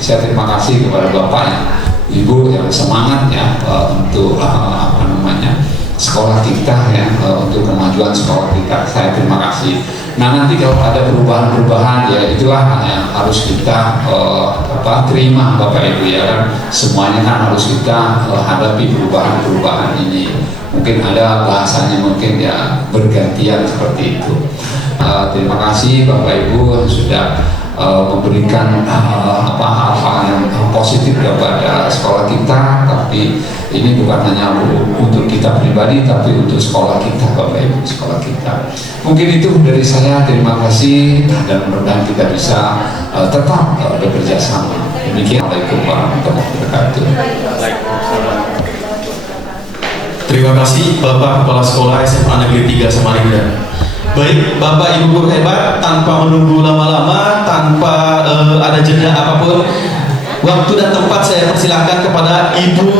Saya terima kasih kepada Bapak, Ibu yang semangat ya untuk sekolah kita ya, untuk kemajuan sekolah kita. Saya terima kasih. Nah, nanti kalau ada perubahan-perubahan ya itulah yang harus kita terima Bapak Ibu ya kan. Semuanya kan harus kita hadapi perubahan-perubahan ini. Mungkin ada bahasanya mungkin ya bergantian seperti itu. Terima kasih Bapak Ibu sudah memberikan hal-hal yang positif kepada sekolah kita, tapi ini bukan hanya untuk kita pribadi tapi untuk sekolah kita Bapak Ibu, sekolah kita. Mungkin itu dari saya, terima kasih dan mudah-mudahan kita bisa tetap bekerja sama. Demikian. Assalamualaikum warahmatullahi wabarakatuh. Terima kasih Bapak Kepala Sekolah SMA Negeri 3 Samarinda. Baik, Bapak Ibu guru hebat, tanpa menunggu lama-lama, tanpa ada jeda apapun, waktu dan tempat saya persilahkan kepada Ibu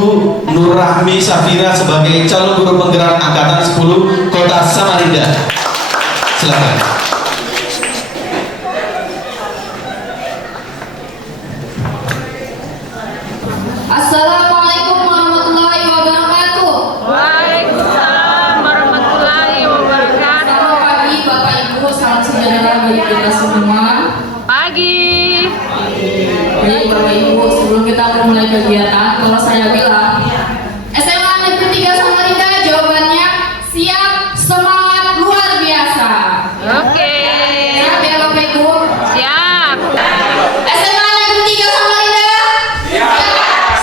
Nur Rahmi Safira sebagai calon guru penggerak angkatan 10 Kota Samarinda. Silakan. Assalamualaikum warahmatullahi wabarakatuh. Waalaikumsalam warahmatullahi wabarakatuh. Selamat pagi Bapak Ibu, salam sejahtera bagi kita semua. Pagi. Baik Bapak Ibu, sebelum kita memulai kegiatan, kalau saya bilang SMA Negeri 3 Samarinda, jawabannya siap, semangat, luar biasa. Oke. Siap ya Bapak Ibu? Siap. SMA Negeri 3 Samarinda,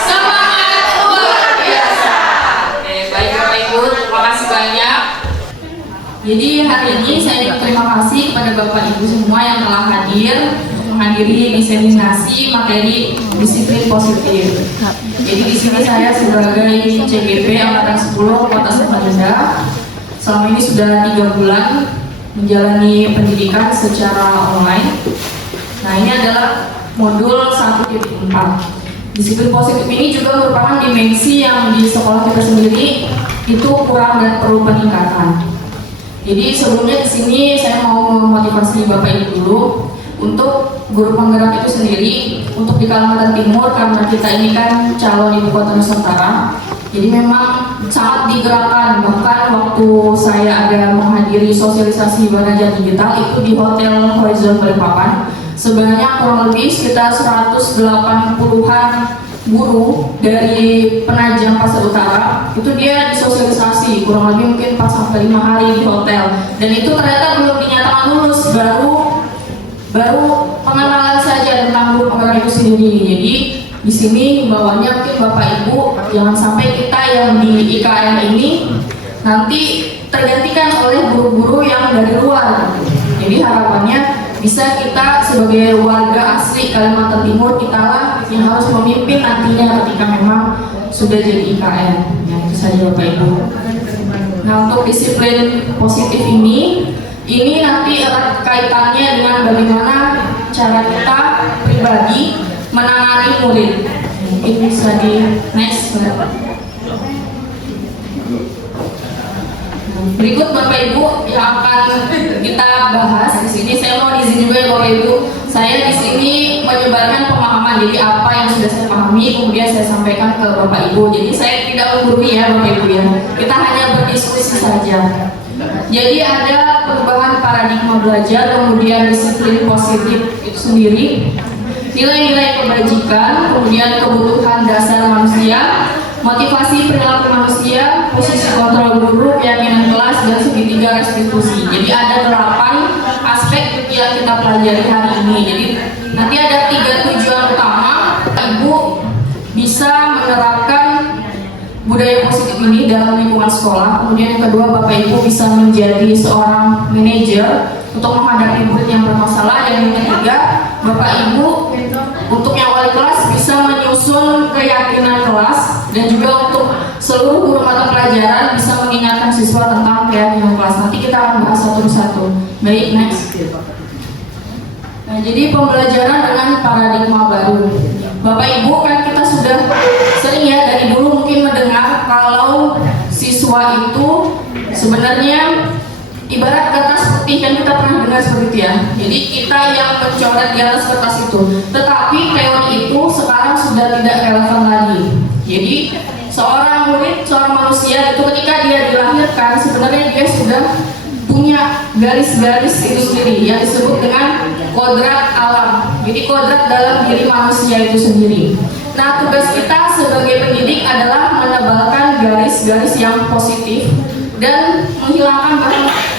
semangat, luar biasa. Oke, baik Bapak Ibu, terima kasih banyak. Jadi hari ini saya berterima kasih kepada Bapak Ibu semua yang telah hadir menghadiri diseminasi materi disiplin positif. Jadi di sini saya sebagai CGP Angkatan 10 Kota Samarinda selama ini sudah 3 bulan menjalani pendidikan secara online. Nah, ini adalah modul 1.4. Disiplin positif ini juga merupakan dimensi yang di sekolah kita sendiri itu kurang dan perlu peningkatan. Jadi sebelumnya di sini saya mau memotivasi Bapak Ibu dulu untuk guru penggerak itu sendiri untuk di Kalimantan Timur, karena kita ini kan calon ibu kota Nusantara. Jadi memang sangat digerakkan, bahkan waktu saya ada menghadiri sosialisasi Banaja Digital itu di Hotel Horizon Balikpapan, sebanyak kurang lebih sekitar 180-an guru dari Penajam Pasar Utara itu dia disosialisasi kurang lebih mungkin 4-5 hari di hotel, dan itu ternyata belum dinyatakan lulus, baru pengenalan saja tentang guru penggerak itu sendiri. Jadi di sini himbauannya mungkin Bapak Ibu jangan sampai kita yang di IKN ini nanti tergantikan oleh guru-guru yang dari luar. Jadi harapannya bisa kita sebagai warga asli Kalimantan Timur, kita lah yang harus memimpin nantinya ketika memang sudah jadi IKN. Ya, itu saja Bapak Ibu. Nah, untuk disiplin positif ini nanti erat kaitannya dengan bagaimana cara kita pribadi menangani murid. Mungkin bisa di next. Berikut Bapak Ibu yang akan kita bahas di sini. Saya mau izin juga ya Bapak Ibu, saya di sini menyebarkan pemahaman. Jadi apa yang sudah saya pahami kemudian saya sampaikan ke Bapak Ibu. Jadi saya tidak menggurui ya Bapak Ibu ya. Kita hanya berdiskusi saja. Jadi ada perubahan paradigma belajar, kemudian disiplin positif itu sendiri, nilai-nilai kebajikan, kemudian kebutuhan dasar manusia, motivasi perilaku manusia, posisi kontrol guru, keyakinan kelas, dan segitiga restitusi. Jadi ada 8 aspek yang kita pelajari hari ini. Jadi nanti ada 3 tujuan utama Ibu bisa menerapkan budaya positif ini dalam lingkungan sekolah. Kemudian yang kedua, Bapak Ibu bisa menjadi seorang manajer untuk menghadapi murid yang bermasalah. Dan yang ketiga, Bapak Ibu untuk yang wali kelas bisa menyusun keyakinan kelas, dan juga untuk seluruh guru mata pelajaran bisa mengingatkan siswa tentang keyakinan kelas. Nanti kita akan bahas satu persatu. Baik, next. Nah, jadi pembelajaran dengan paradigma baru. Bapak Ibu, kan kita sudah sering ya dari dulu mungkin mendengar kalau siswa itu sebenarnya ibarat kertas putih, yang kita pernah dengar seperti itu ya. Jadi kita yang mencoret di atas kertas itu. Tetapi teori itu sekarang sudah tidak relevan lagi. Jadi seorang murid, seorang manusia itu ketika dia dilahirkan sebenarnya dia sudah punya garis-garis itu sendiri yang disebut dengan kodrat alam. Jadi kodrat dalam diri manusia itu sendiri. Nah, tugas kita sebagai pendidik adalah menebalkan garis-garis yang positif dan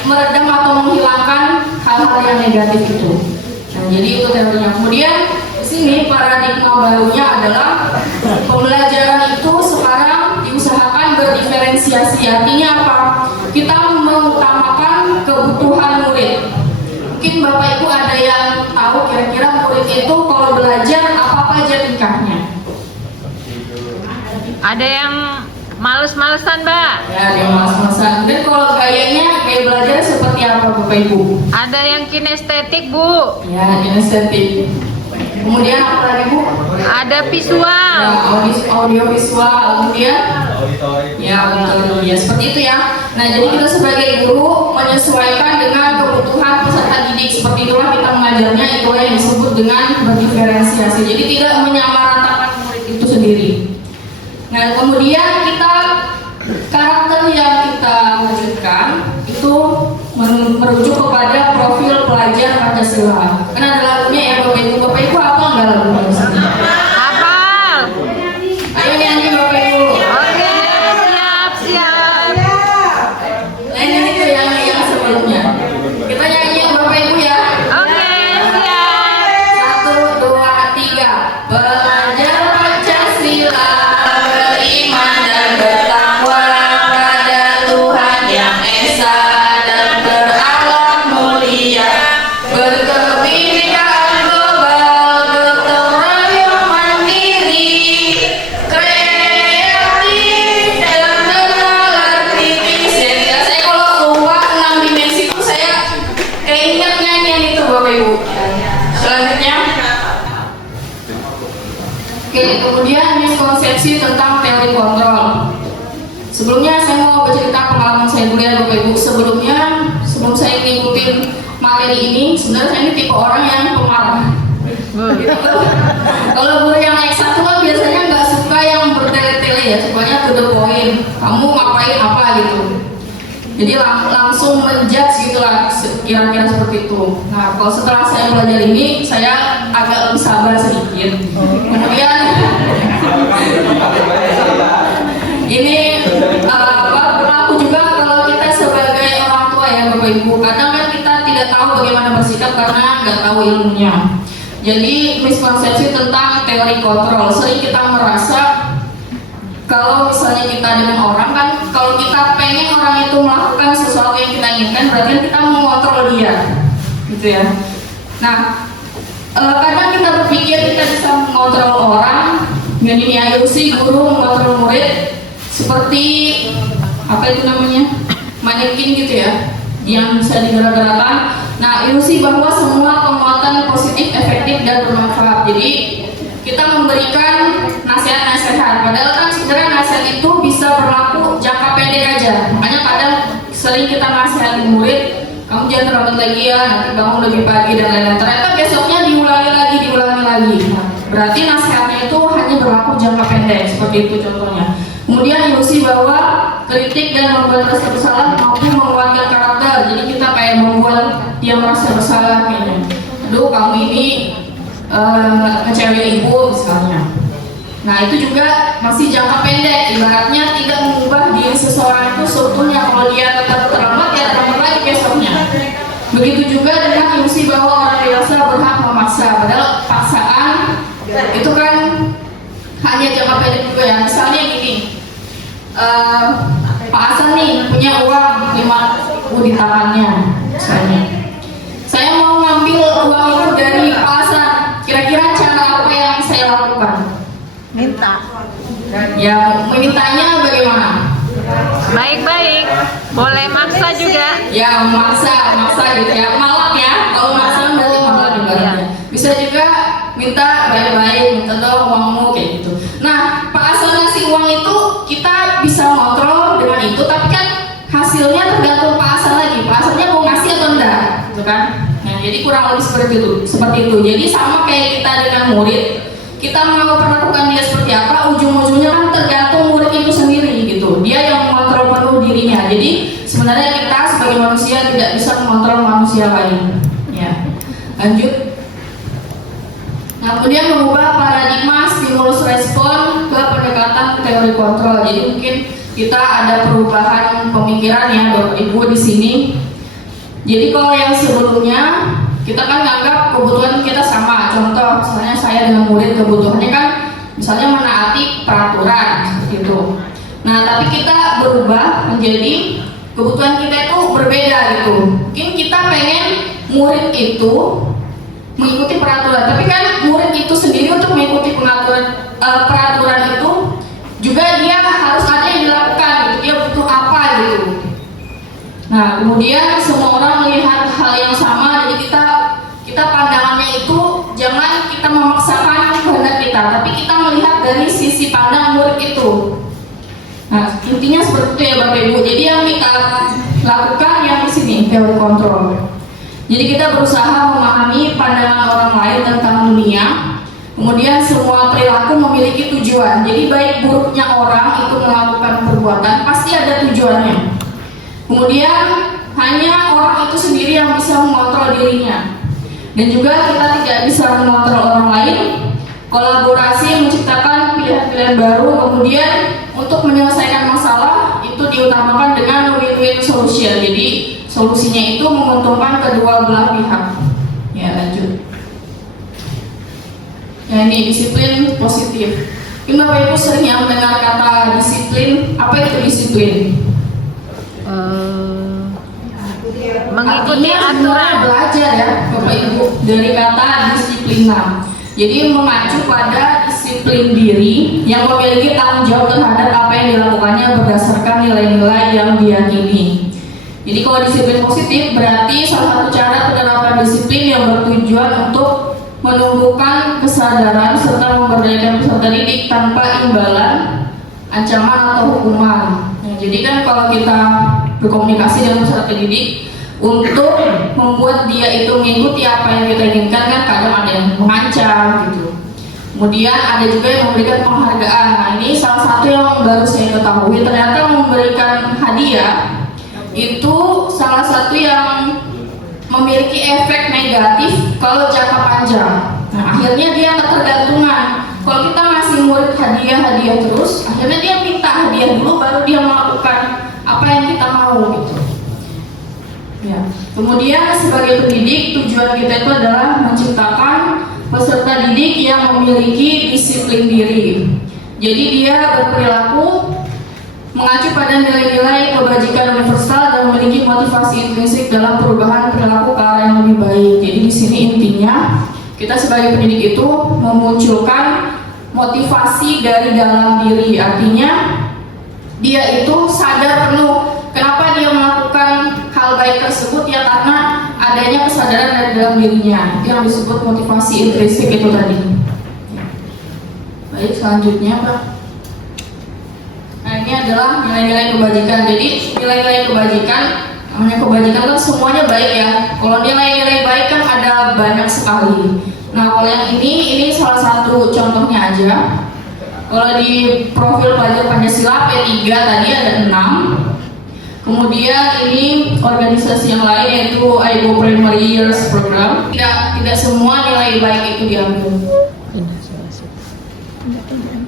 meredam atau menghilangkan hal-hal yang negatif itu. Nah, jadi itu teorinya. Kemudian di sini paradigma barunya adalah pembelajaran itu sekarang diusahakan berdiferensiasi. Artinya apa? Kita mengutamakan kebutuhan murid. Mungkin Bapak Ibu ada yang tahu kira-kira murid itu kalau belajar apa aja tingkahnya? Ada yang males-malesan, Mbak. Ya, ada yang males-malesan. Dan kalau gaya belajar seperti apa Bapak Ibu? Ada yang kinestetik, Bu. Ya, kinestetik. Kemudian apa lagi Bu? Ada visual. Ya, audio visual. Kemudian ya, auditori. Ya, seperti itu ya. Nah, jadi kita sebagai guru menyesuaikan dengan kebutuhan peserta didik. Seperti itulah kita mengajarnya, itulah yang disebut dengan berdiferensiasi. Jadi tidak menyamaratakan murid itu sendiri. Nah, kemudian kita karakter yang kita wujudkan itu merujuk kepada profil pelajar Pancasila. Kan ada lagunya ya Bapak Ibu. Bapak Ibu apa enggak lagunya? Hafal. Ayo nyanyi Bapak Ibu. Oke, siap. Nah, ini tuh yang sebelumnya. Kita nyanyi yang Bapak Ibu ya. Oke, siap. 1, 2, 3. Belajar Pancasila, beriman dan bertakwa pada Tuhan yang Esa dan berakhlak mulia, berkebinekaan global, gotong royong mandiri, kreatif dan bernalar kritis. Ya, saya kalau lupa 6 dimensi itu saya keinget nyanyian itu Bapak Ibu. Selanjutnya, oke, kemudian miskonsepsi tentang teori kontrol. Sebelumnya saya mau bercerita pengalaman saya dulu ya Bapak Ibu. Sebelum saya ngikutin materi ini, sebenarnya saya ini tipe orang yang pemarah. Gitu. Kalau guru yang X1 kan biasanya nggak suka yang bertele-tele ya, sukanya to the point. Kamu ngapain apa gitu. Jadi langsung menjudge gitulah, kira-kira seperti itu. Nah, kalau setelah saya belajar ini, saya agak lebih sabar sedikit. Kemudian ini berlaku juga kalau kita sebagai orang tua ya Bapak Ibu. Kadang kan kita tidak tahu bagaimana bersikap karena nggak tahu ilmunya. Jadi miskonsepsi tentang teori kontrol. Sering kita merasa kalau misalnya kita dengan orang kan, kalau kita pengen orang itu melakukan sesuatu yang kita inginkan, berarti kita mengontrol dia, gitu ya. Nah, kadang kita berpikir kita bisa mengontrol orang, dan ini ilusi guru mengontrol murid, seperti apa itu namanya, manekin gitu ya, yang bisa digerak-gerakan. Nah, ilusi bahwa semua penguatan positif, efektif dan bermanfaat. Jadi kita memberikan nasihat-nasihat, padahal kan sebenarnya nasihat itu bisa berlaku jangka pendek aja. Makanya kadang sering kita nasihatin murid, kamu jangan terlambat lagi ya, nanti bangun lebih pagi dan lain-lain. Ternyata besoknya diulangi lagi. Nah, berarti nasihatnya itu hanya berlaku jangka pendek, seperti itu contohnya. Kemudian ilusi bahwa kritik dan membuat rasa bersalah mampu menguatkan karakter. Jadi kita kayak membuat dia merasa bersalah kayaknya. Aduh, kamu ini ngecewain ibu misalnya. Nah, itu juga masih jangka pendek, ibaratnya tidak mengubah diri seseorang itu seutuhnya. Kalau dia tetap terlambat, ya terlambat lagi besoknya. Begitu juga dengan ilusi bahwa orang dewasa berhak memaksa, padahal paksaan itu kan hanya jangka pendek juga ya. Misalnya gini, Pak Hasan nih punya uang 5.000 di tangannya misalnya. Saya mau ngambil uang itu dari Pak Hasan, kira-kira cara apa yang saya lakukan? Minta. Ya, memintanya bagaimana? Baik-baik. Boleh maksa juga. Ya, maksa gitu ya, malak ya. Kalau maksa berarti malak ibaratnya. Bisa juga minta baik-baik, minta dong uangmu kayak gitu. Nah, Pak Hasan ngasih uang itu kita bisa kontrol dengan itu, tapi kan hasilnya tergantung Pak Hasan lagi. Pak Hasannya mau ngasih atau enggak, gitu kan? Nah, jadi kurang lebih seperti itu. Jadi sama kayak kita dengan murid, kita mau perlakukan dia seperti apa, ujung-ujungnya kan tergantung murid itu sendiri gitu. Dia yang mengontrol penuh dirinya. Jadi sebenarnya kita sebagai manusia tidak bisa mengontrol manusia lain. Ya, lanjut. Nah, kemudian mengubah paradigma stimulus respon ke pendekatan teori kontrol. Jadi mungkin kita ada perubahan pemikiran ya Bapak Ibu di sini. Jadi kalau yang sebelumnya kita kan nganggap kebutuhan kita sama. Contoh, misalnya saya dengan murid kebutuhannya kan misalnya menaati peraturan seperti itu. Nah, tapi kita berubah menjadi kebutuhan kita itu berbeda gitu. Mungkin kita pengen murid itu mengikuti peraturan, tapi kan murid itu sendiri untuk mengikuti peraturan itu juga dia harus ada yang dilakukan gitu. Dia butuh apa gitu. Nah, kemudian semua orang melihat hal yang sama, jadi kita pandangannya itu jangan kita memaksakan kehendak kita, tapi kita melihat dari sisi pandang murid itu. Nah, intinya seperti itu ya Bapak Ibu. Jadi yang kita lakukan yang di sini teori kontrol. Jadi kita berusaha memahami pandangan orang lain tentang dunia. Kemudian semua perilaku memiliki tujuan. Jadi baik buruknya orang itu melakukan perbuatan pasti ada tujuannya. Kemudian hanya orang itu sendiri yang bisa mengontrol dirinya. Dan juga kita tidak bisa mengontrol orang lain. Kolaborasi menciptakan pilihan-pilihan baru. Kemudian untuk menyelesaikan masalah itu diutamakan dengan win-win solution. Jadi solusinya itu menguntungkan kedua belah pihak. Ya, lanjut. Ya, ini disiplin positif. Ini Bapak Ibu sering yang mendengar kata disiplin. Apa itu disiplin? Mengikuti Artinya aturan. belajar ya Bapak Ibu dari kata disiplina. Jadi mengacu pada disiplin diri yang memiliki tanggung jawab terhadap apa yang dilakukannya berdasarkan nilai-nilai yang diyakini. Jadi kalau disiplin positif berarti salah satu cara penerapan disiplin yang bertujuan untuk menumbuhkan kesadaran serta memberdayakan peserta didik tanpa imbalan, ancaman atau hukuman. Nah, jadi kan kalau kita berkomunikasi dengan peserta didik untuk membuat dia itu mengikuti apa yang kita inginkan, kan kadang ada yang mengancam gitu. Kemudian ada juga yang memberikan penghargaan. Nah, ini salah satu yang baru saya ketahui, ternyata memberikan hadiah itu salah satu yang memiliki efek negatif kalau jangka panjang. Nah, akhirnya dia ketergantungan. Kalau kita ngasih murid hadiah terus, akhirnya dia minta hadiah dulu baru dia melakukan apa yang kita mau gitu. Ya. Kemudian sebagai pendidik tujuan kita itu adalah menciptakan peserta didik yang memiliki disiplin diri. Jadi dia berperilaku mengacu pada nilai-nilai kebajikan universal dan memiliki motivasi intrinsik dalam perubahan perilaku ke arah yang lebih baik. Jadi di sini intinya kita sebagai pendidik itu memunculkan motivasi dari dalam diri. Artinya dia itu sadar penuh kenapa dia melakukan hal baik tersebut, ya karena adanya kesadaran dari dalam dirinya. Itu yang disebut motivasi intrinsik itu tadi. Baik, selanjutnya Pak. Nah, ini adalah nilai-nilai kebajikan. Jadi nilai-nilai kebajikan, namanya kebajikan kan semuanya baik ya. Kalau nilai-nilai baik kan ada banyak sekali. Nah, kalau yang ini salah satu contohnya aja. Kalau di profil pelajar Pancasila P3 tadi ada 6. Kemudian ini organisasi yang lain yaitu AIBO Primary Years Program. Tidak semua nilai baik itu diambil.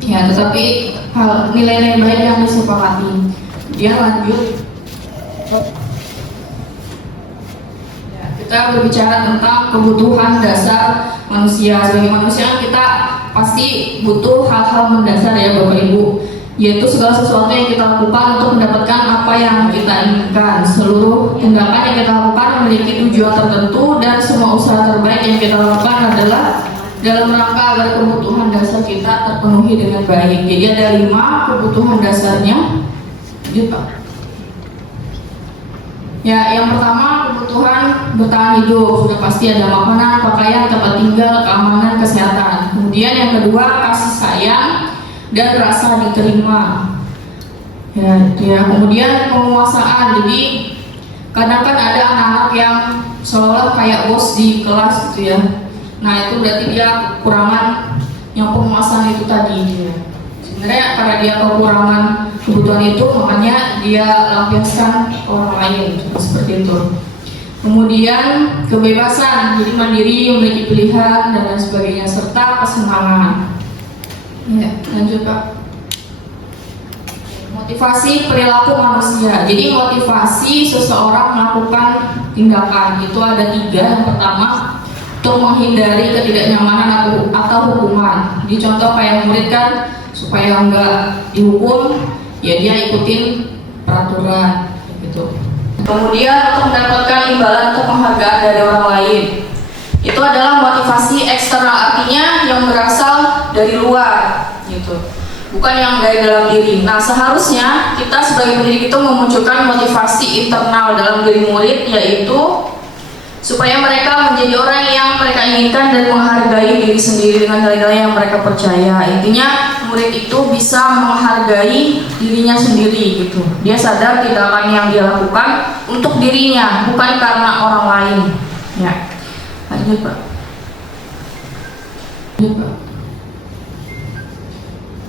Ya, tetapi nilai-nilai baik yang disepakati. Dia lanjut. Ya, kita berbicara tentang kebutuhan dasar manusia. Sebagai manusia kita pasti butuh hal-hal mendasar ya Bapak Ibu. yaitu segala sesuatu yang kita lakukan untuk mendapatkan apa yang kita inginkan. Seluruh tindakan yang kita lakukan memiliki tujuan tertentu dan semua usaha terbaik yang kita lakukan adalah dalam rangka agar kebutuhan dasar kita terpenuhi dengan baik. Jadi ada 5 kebutuhan dasarnya. Lanjut, Pak. Ya, yang pertama kebutuhan bertahan hidup, sudah pasti ada makanan, pakaian, tempat tinggal, keamanan, kesehatan. Kemudian yang kedua kasih sayang dan rasa diterima. Ya, kemudian penguasaan. Jadi kadang kan ada anak-anak yang seolah kayak bos di kelas gitu ya. Nah itu berarti dia kekurangan yang penguasaan itu tadi dia. Sebenarnya karena dia kekurangan kebutuhan itu, makanya dia lampiaskan ke orang lain seperti itu. Kemudian kebebasan, jadi mandiri, memiliki pilihan dan lain sebagainya, serta kesenangan. Ya, lanjut Pak. Motivasi perilaku manusia. Jadi motivasi seseorang melakukan tindakan itu ada 3. Yang pertama, untuk menghindari ketidaknyamanan atau hukuman. Di contoh kayak murid kan, supaya enggak dihukum, ya dia ikutin peraturan gitu. Kemudian untuk mendapatkan imbalan atau penghargaan dari orang lain. Itu adalah motivasi eksternal, artinya yang berasal dari luar gitu. Bukan yang dari dalam diri. Nah, seharusnya kita sebagai pendidik itu memunculkan motivasi internal dalam diri murid, yaitu supaya mereka menjadi orang yang mereka inginkan dan menghargai diri sendiri dengan nilai-nilai yang mereka percaya. Intinya murid itu bisa menghargai dirinya sendiri gitu. Dia sadar tindakan yang dia lakukan untuk dirinya, bukan karena orang lain. Ya, lanjut Pak. Lanjut Pak.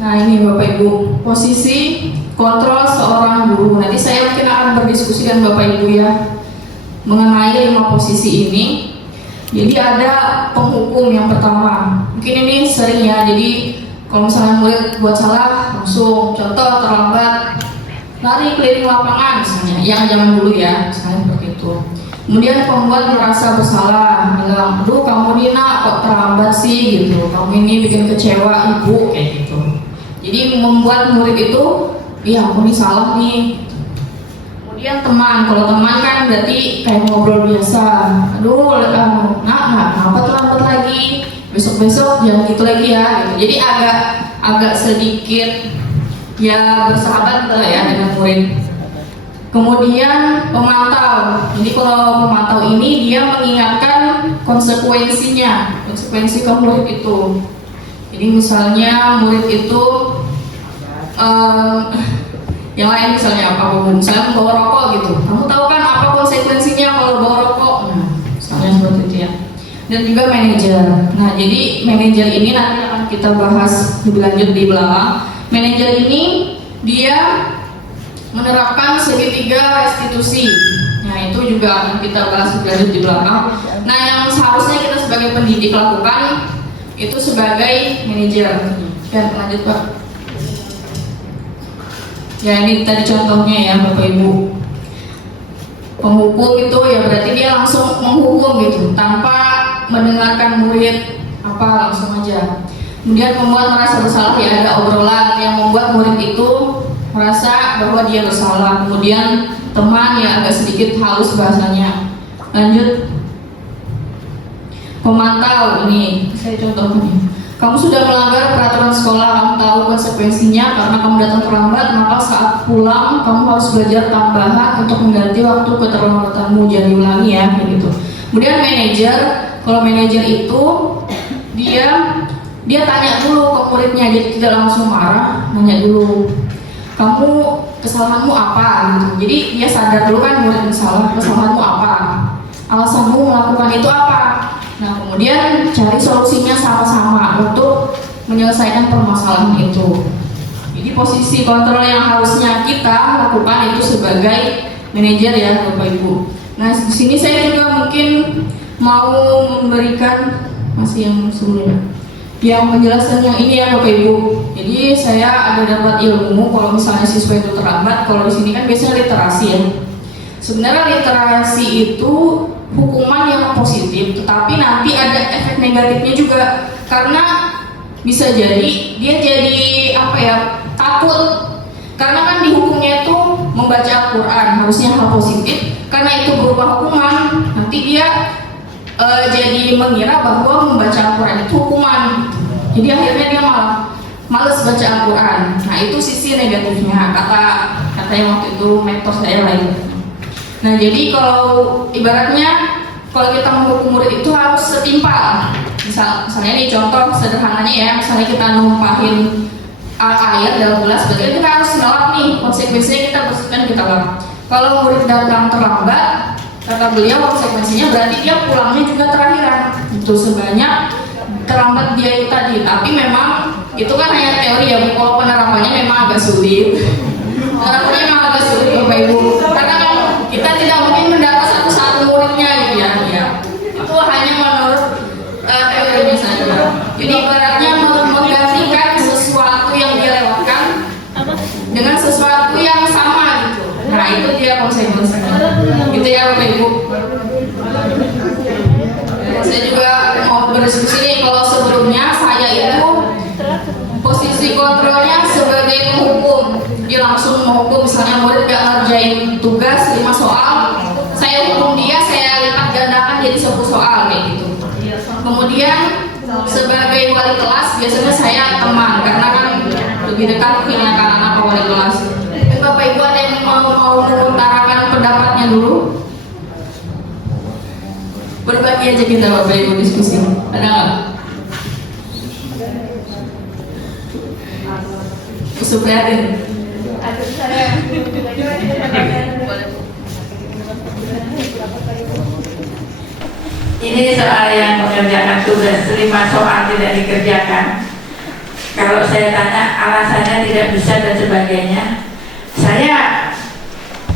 Nah ini Bapak Ibu, posisi kontrol seorang guru. Nanti saya mungkin akan berdiskusi dengan Bapak Ibu ya mengenai 5 posisi ini. Jadi ada penghukum yang pertama. Mungkin ini sering ya. Jadi kalau misalnya murid buat salah, langsung contoh terlambat lari keliling lapangan misalnya, yang zaman dulu ya, misalnya seperti itu. Kemudian pembuat merasa bersalah, bilang, aduh kamu Nina kok terlambat sih gitu, kamu ini bikin kecewa ibu, kayak gitu. Jadi membuat murid itu, iya aku ini salah nih. Kemudian teman, kalau teman kan berarti kayak ngobrol biasa. Aduh, kenapa terlambat lagi? Besok-besok jangan gitu lagi ya. Gitu. Jadi agak sedikit ya bersahabat lah ya dengan murid. Kemudian pemantau. Jadi kalau pemantau ini dia mengingatkan konsekuensinya, konsekuensi ke murid itu. Jadi misalnya murid itu yang lain misalnya apa, misalnya bawa rokok gitu, kamu tahu kan apa konsekuensinya kalau bawa rokok, nah, misalnya seperti itu ya. Dan juga manajer. Nah jadi manajer ini nanti akan kita bahas lebih lanjut di belakang. Manajer ini dia menerapkan segitiga restitusi. Nah itu juga akan kita bahas lebih lanjut di belakang. Nah yang seharusnya kita sebagai pendidik lakukan itu sebagai manajer. Ya lanjut Pak. Ya ini tadi contohnya ya Bapak Ibu. Penghukum itu ya berarti dia langsung menghukum gitu tanpa mendengarkan murid apa, langsung aja. Kemudian membuat merasa bersalah, ya ada obrolan yang membuat murid itu merasa bahwa dia bersalah. Kemudian teman ya agak sedikit halus bahasanya. Lanjut. Pemantau, ini saya contohnya. Kamu sudah melanggar peraturan sekolah, kamu tahu konsekuensinya karena kamu datang terlambat, maka saat pulang kamu harus belajar tambahan untuk mengganti waktu keterlambatanmu. Jangan diulangi ya, gitu. Kemudian manajer, kalau manajer itu dia tanya dulu ke muridnya, jadi tidak langsung marah, nanya dulu, kamu kesalahanmu apa gitu. Jadi dia sadar dulu kan murid salah, kesalahanmu apa, alasanmu melakukan itu apa. Nah kemudian cari solusinya sama-sama untuk menyelesaikan permasalahan itu. Jadi posisi kontrol yang harusnya kita lakukan itu sebagai manajer ya Bapak Ibu. Nah di sini saya juga mungkin mau memberikan masih yang sebelumnya, yang menjelaskan yang ini ya Bapak Ibu. Jadi saya ada dapat ilmu kalau misalnya siswa itu terlambat. Kalau di sini kan biasanya literasi ya. Sebenarnya literasi itu hukuman yang positif, tetapi nanti ada efek negatifnya juga, karena bisa jadi dia jadi apa ya, takut Karena kan di hukumnya itu membaca Al-Quran harusnya hal positif, karena itu berupa hukuman, nanti dia jadi mengira bahwa membaca Al-Quran itu hukuman. Jadi akhirnya dia malah males baca Al-Quran. Nah itu sisi negatifnya, kata yang waktu itu mentor saya lain. Nah jadi kalau ibaratnya kalau kita menghukum murid itu harus setimpal. Misalnya nih contoh sederhananya ya, misalnya kita numpahin ayat dalam gelas, berarti kita harus ngelap nih, konsekuensinya kita bersihkan, kita lap. Kalau murid datang terlambat, kata beliau konsekuensinya berarti dia pulangnya juga terakhiran. Itu sebanyak terlambat dia itu tadi. Tapi memang itu kan hanya teori ya, kalau penerapannya memang agak sulit. Penerapannya memang agak sulit Bapak Ibu, karena kan kita tidak mungkin mendata satu-satu muridnya gitu ya. Itu hanya menurut teorinya saja. Jadi ibaratnya menggantikan sesuatu yang dia lewatkan dengan sesuatu yang sama gitu. Nah itu dia konsekuensinya. Gitu ya Bapak Ibu. Saya juga mau berdiskusi nih, kalau sebelumnya saya itu posisi kontrolnya sebagai penghukum. Dia langsung menghukum, misalnya murid gak ngerjain tugas 5 soal, saya hukum dia, saya lipat gandakan jadi 10 soal kayak gitu. Kemudian sebagai wali kelas biasanya saya teman, karena kan lebih dekat punya anak-anak wali kelas. Tapi Bapak Ibu ada yang mau mengutarakan pendapatnya dulu? Berbagi aja kita Bapak Ibu diskusi. Ada nggak? Supriyatin. Ini soal yang mengerjakan tugas 5 soal tidak dikerjakan. Kalau saya tanya alasannya tidak bisa dan sebagainya, saya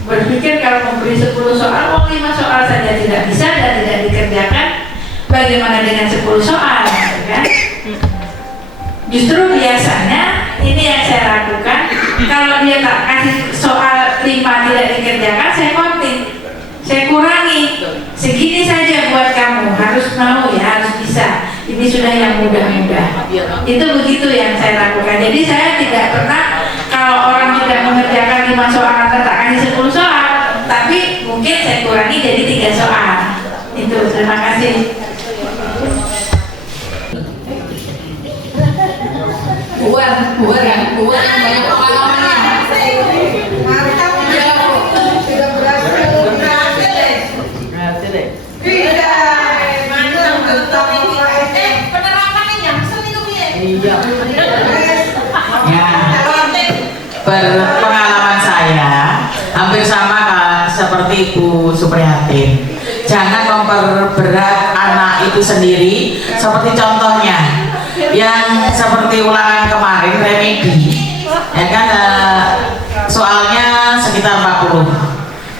berpikir kalau memberi 10 soal, 5 soal saja tidak bisa dan tidak dikerjakan, bagaimana dengan 10 soal, kan? Justru biasanya ini yang saya lakukan, kalau dia tak kasih soal 5 tidak dikerjakan, saya counting, saya kurangi, segini saja buat kamu, harus mau ya, harus bisa. Ini sudah yang mudah-mudah. Itu begitu yang saya lakukan. Jadi saya tidak pernah kalau orang tidak mengerjakan 5 soal atau tak kasih 10 soal, tapi mungkin saya kurangi jadi 3 soal. Itu, terima kasih. Buat yang banyak pengalamannya. Pengalaman saya hampir sama seperti Bu Supriyatin. Jangan memperberat anak itu sendiri. Seperti contohnya yang seperti ulangan kemarin remedi, ya kan, soalnya sekitar 40.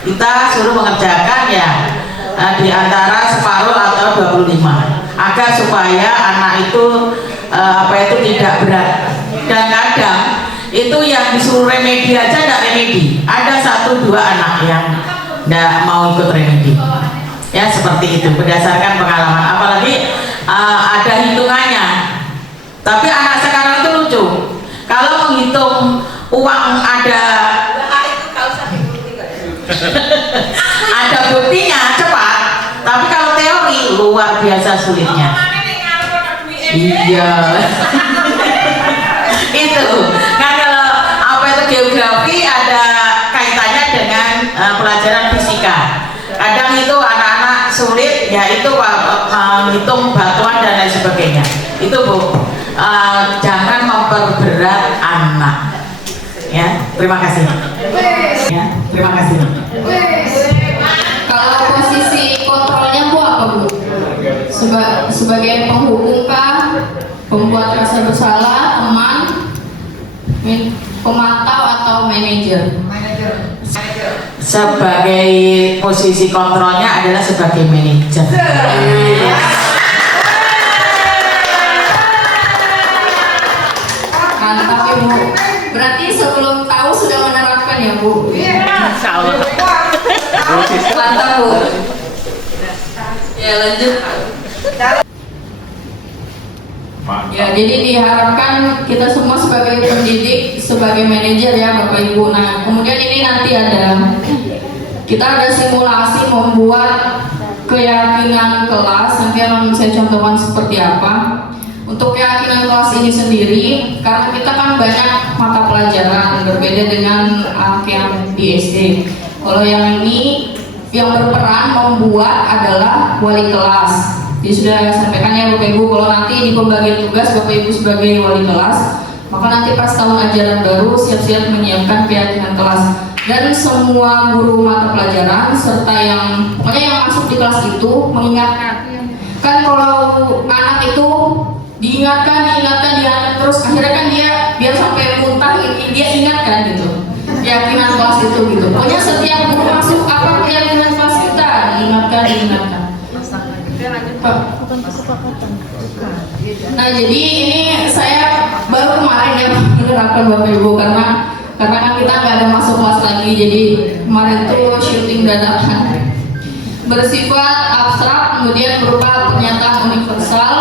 Kita suruh mengerjakan ya di antara separuh atau 25 agar supaya anak itu tidak berat. Dan kadang itu yang disuruh remedi aja tidak remedi, ada 1-2 anak yang tidak mau ikut remedi ya, seperti itu berdasarkan pengalaman. Apalagi ada hitungannya. Tapi anak sekarang itu lucu, kalau menghitung uang ada buktinya cepat, tapi kalau teori luar biasa sulitnya. Iya. Itu kan kalau geografi ada kaitannya dengan pelajaran fisika. Kadang itu anak-anak sulit, yaitu menghitung batuan dan lain sebagainya. Itu Bu, jangan memperberat anak. Ya, terima kasih. Ya, terima kasih. Kalau posisi kontrolnya Bu apa Bu? Sebagai penghukum kah? Pembuat rasa bersalah, teman, pemantau atau manajer? Sebagai posisi kontrolnya adalah sebagai manajer. Mantap ya Bu. Berarti sebelum tahu sudah menerapkan ya Bu? Insya Allah. Mantap Bu. Ya lanjut. Ya, jadi diharapkan kita semua sebagai pendidik, sebagai manajer ya Bapak Ibu. Nah, kemudian ini nanti kita ada simulasi membuat keyakinan kelas. Nanti akan saya contohkan seperti apa. Untuk keyakinan kelas ini sendiri, karena kita kan banyak mata pelajaran berbeda dengan yang di SD. Kalau yang ini yang berperan membuat adalah wali kelas. Jadi sudah saya sampaikan ya Bapak Ibu, kalau nanti di pembagian tugas Bapak Ibu sebagai wali kelas, maka nanti pas tahun ajaran baru siap-siap menyiapkan keyakinan kelas. Dan semua guru mata pelajaran serta pokoknya yang masuk di kelas itu mengingatkan. Kan kalau anak itu diingatkan terus akhirnya kan dia biar sampai muntah dia ingatkan gitu. Keyakinan kelas itu gitu. Pokoknya setiap guru masuk apa keyakinan kelas kita diingatkan. Nah, jadi ini saya baru kemarin ya menerapkan Bapak Ibu karena kan kita nggak ada masuk kelas lagi, jadi kemarin tuh syuting dadakan bersifat abstrak, kemudian berupa pernyataan universal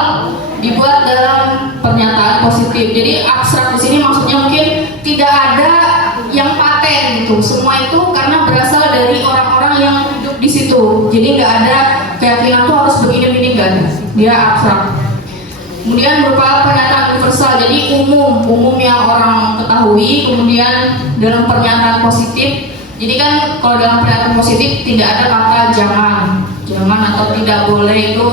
dibuat dalam pernyataan positif. Jadi abstrak di sini maksudnya mungkin tidak ada yang paten gitu, semua itu karena berasal dari orang-orang yang hidup di situ. Jadi nggak ada keyakinan tuh harus begini kan, dia abstrak. Kemudian berupa pernyataan universal, jadi umum yang orang ketahui. Kemudian dalam pernyataan positif, jadi kan kalau dalam pernyataan positif tidak ada kata jangan atau tidak boleh, itu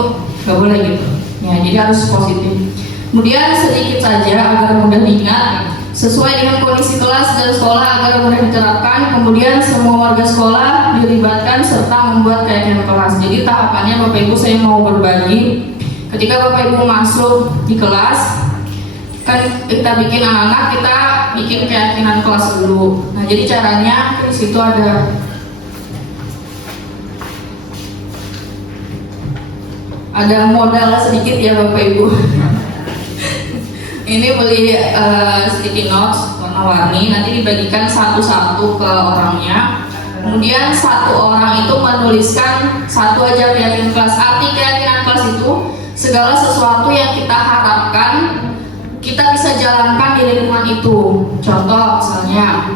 nggak boleh gitu. Ya, jadi harus positif. Kemudian sedikit saja agar mudah diingat, sesuai dengan kondisi kelas dan sekolah agar mudah diterapkan. Kemudian semua warga sekolah dilibatkan serta membuat keyakinan kelas. Jadi tahapannya Bapak Ibu saya mau berbagi. Ketika Bapak Ibu masuk di kelas, kan kita bikin anak-anak, kita bikin keyakinan kelas dulu. Nah, jadi caranya di situ ada modal sedikit ya Bapak Ibu. Ini beli sticky notes warna-warni, nanti dibagikan satu-satu ke orangnya. Kemudian satu orang itu menuliskan satu aja keyakinan kelas. Arti keyakinan kelas itu segala sesuatu yang kita harapkan kita bisa jalankan di lingkungan itu. Contoh misalnya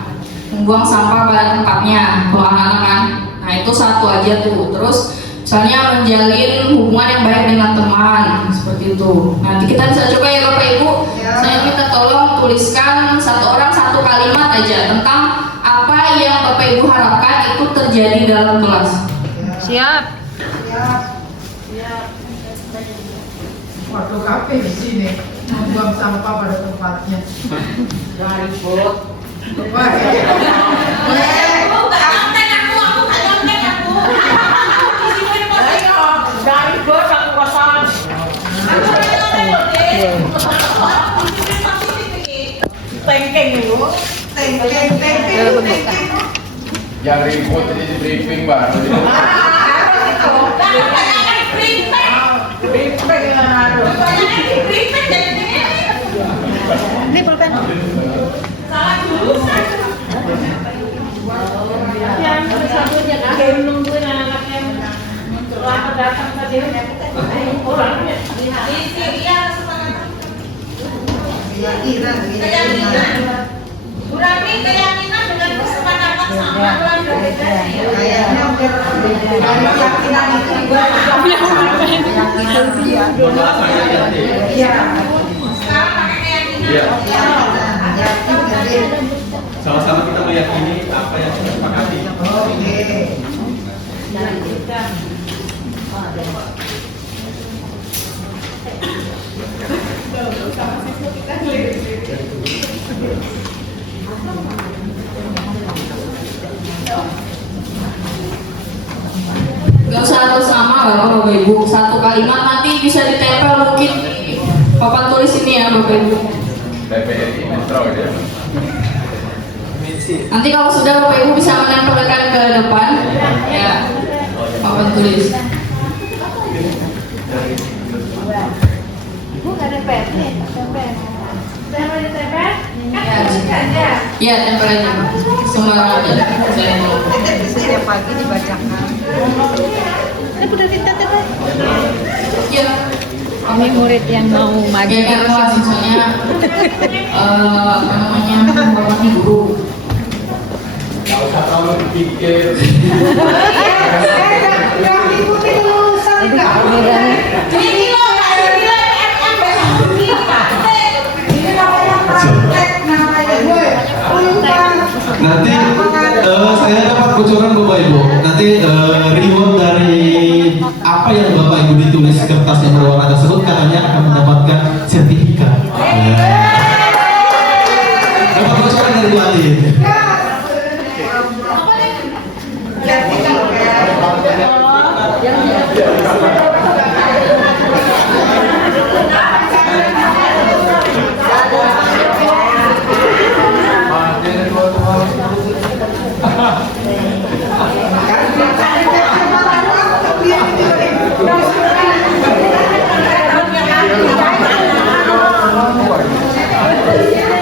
membuang sampah pada tempatnya, kalau anak-anak kan. Nah, itu satu aja tuh. Terus misalnya menjalin hubungan yang baik dengan teman, seperti itu. Nanti kita bisa coba ya Bapak Ibu. Saya minta tolong tuliskan satu orang satu kalimat aja tentang apa yang Bapak Ibu harapkan itu terjadi dalam kelas. Siap. Waktu kafe di sini membuang sampah pada tempatnya. Jangan ribut. Wah, dari bos aku kosong. Tengkeng dulu. Tengkeng. Yang ribut jadi briefing baru. Ini pulpen. Salah jurusan. Yang sabunnya kan nungguin anak-anaknya setelah datang tadi orangnya. Iya, keyakinan. Berarti keyakinan dengan kesepakatan sama keluarga kita ya. Kayaknya keyakinan itu juga Iya. Sekarang pakai keyakinan. Iya. Sama-sama kita meyakini apa yang kita sepakati. Gak usah harus sama Bapak Ibu, satu kalimat nanti bisa ditempel mungkin di papan tulis ini ya Bapak Ibu. TPRI Metro ya. Nanti kalau sudah Bapak Ibu bisa menempelkan ke depan ya papan tulis. Ibu nggak ada pen nih, pen. Tempel di tempel? Ya tempel aja, sembarang aja. Setiap pagi dibacakan. Ini udah pintar teh, Pak. Ya, Ini murid yang mau maju. Beda kelas misalnya apa namanya menghormati guru. Gak usah terlalu dipikir. Nanti saya dapat bocoran Bapak Ibu. Nanti reward dari apa yang Bapak Ibu ditulis di kertas yang berwarna tersebut katanya akan mendapatkan sertifikat. Dapat bocoran dari Bu Ati.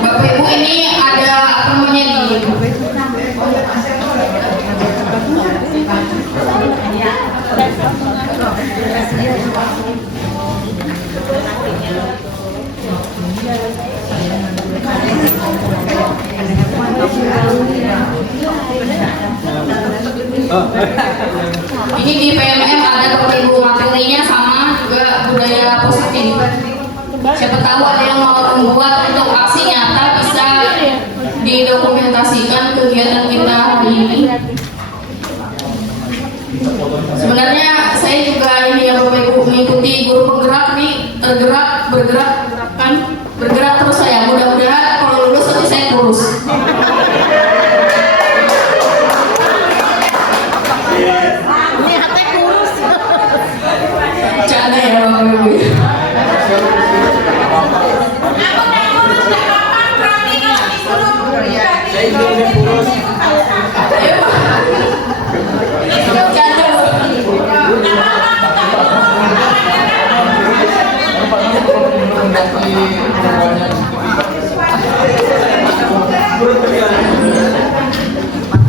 Bapak Ibu, ini ada apa namanya di ini di PMM ada Bapak Ibu materinya sama juga budaya positif. Siapa tahu ada yang mau membuat untuk aksi nyata bisa didokumentasikan kegiatan kita hari ini. Sebenarnya saya juga ini ya Bapak Ibu mengikuti guru penggerak nih, bergerak terus saya. Mudah-mudahan kalau lulus nanti saya kurus. Ini hati kurus. Canda ya Bapak Ibu.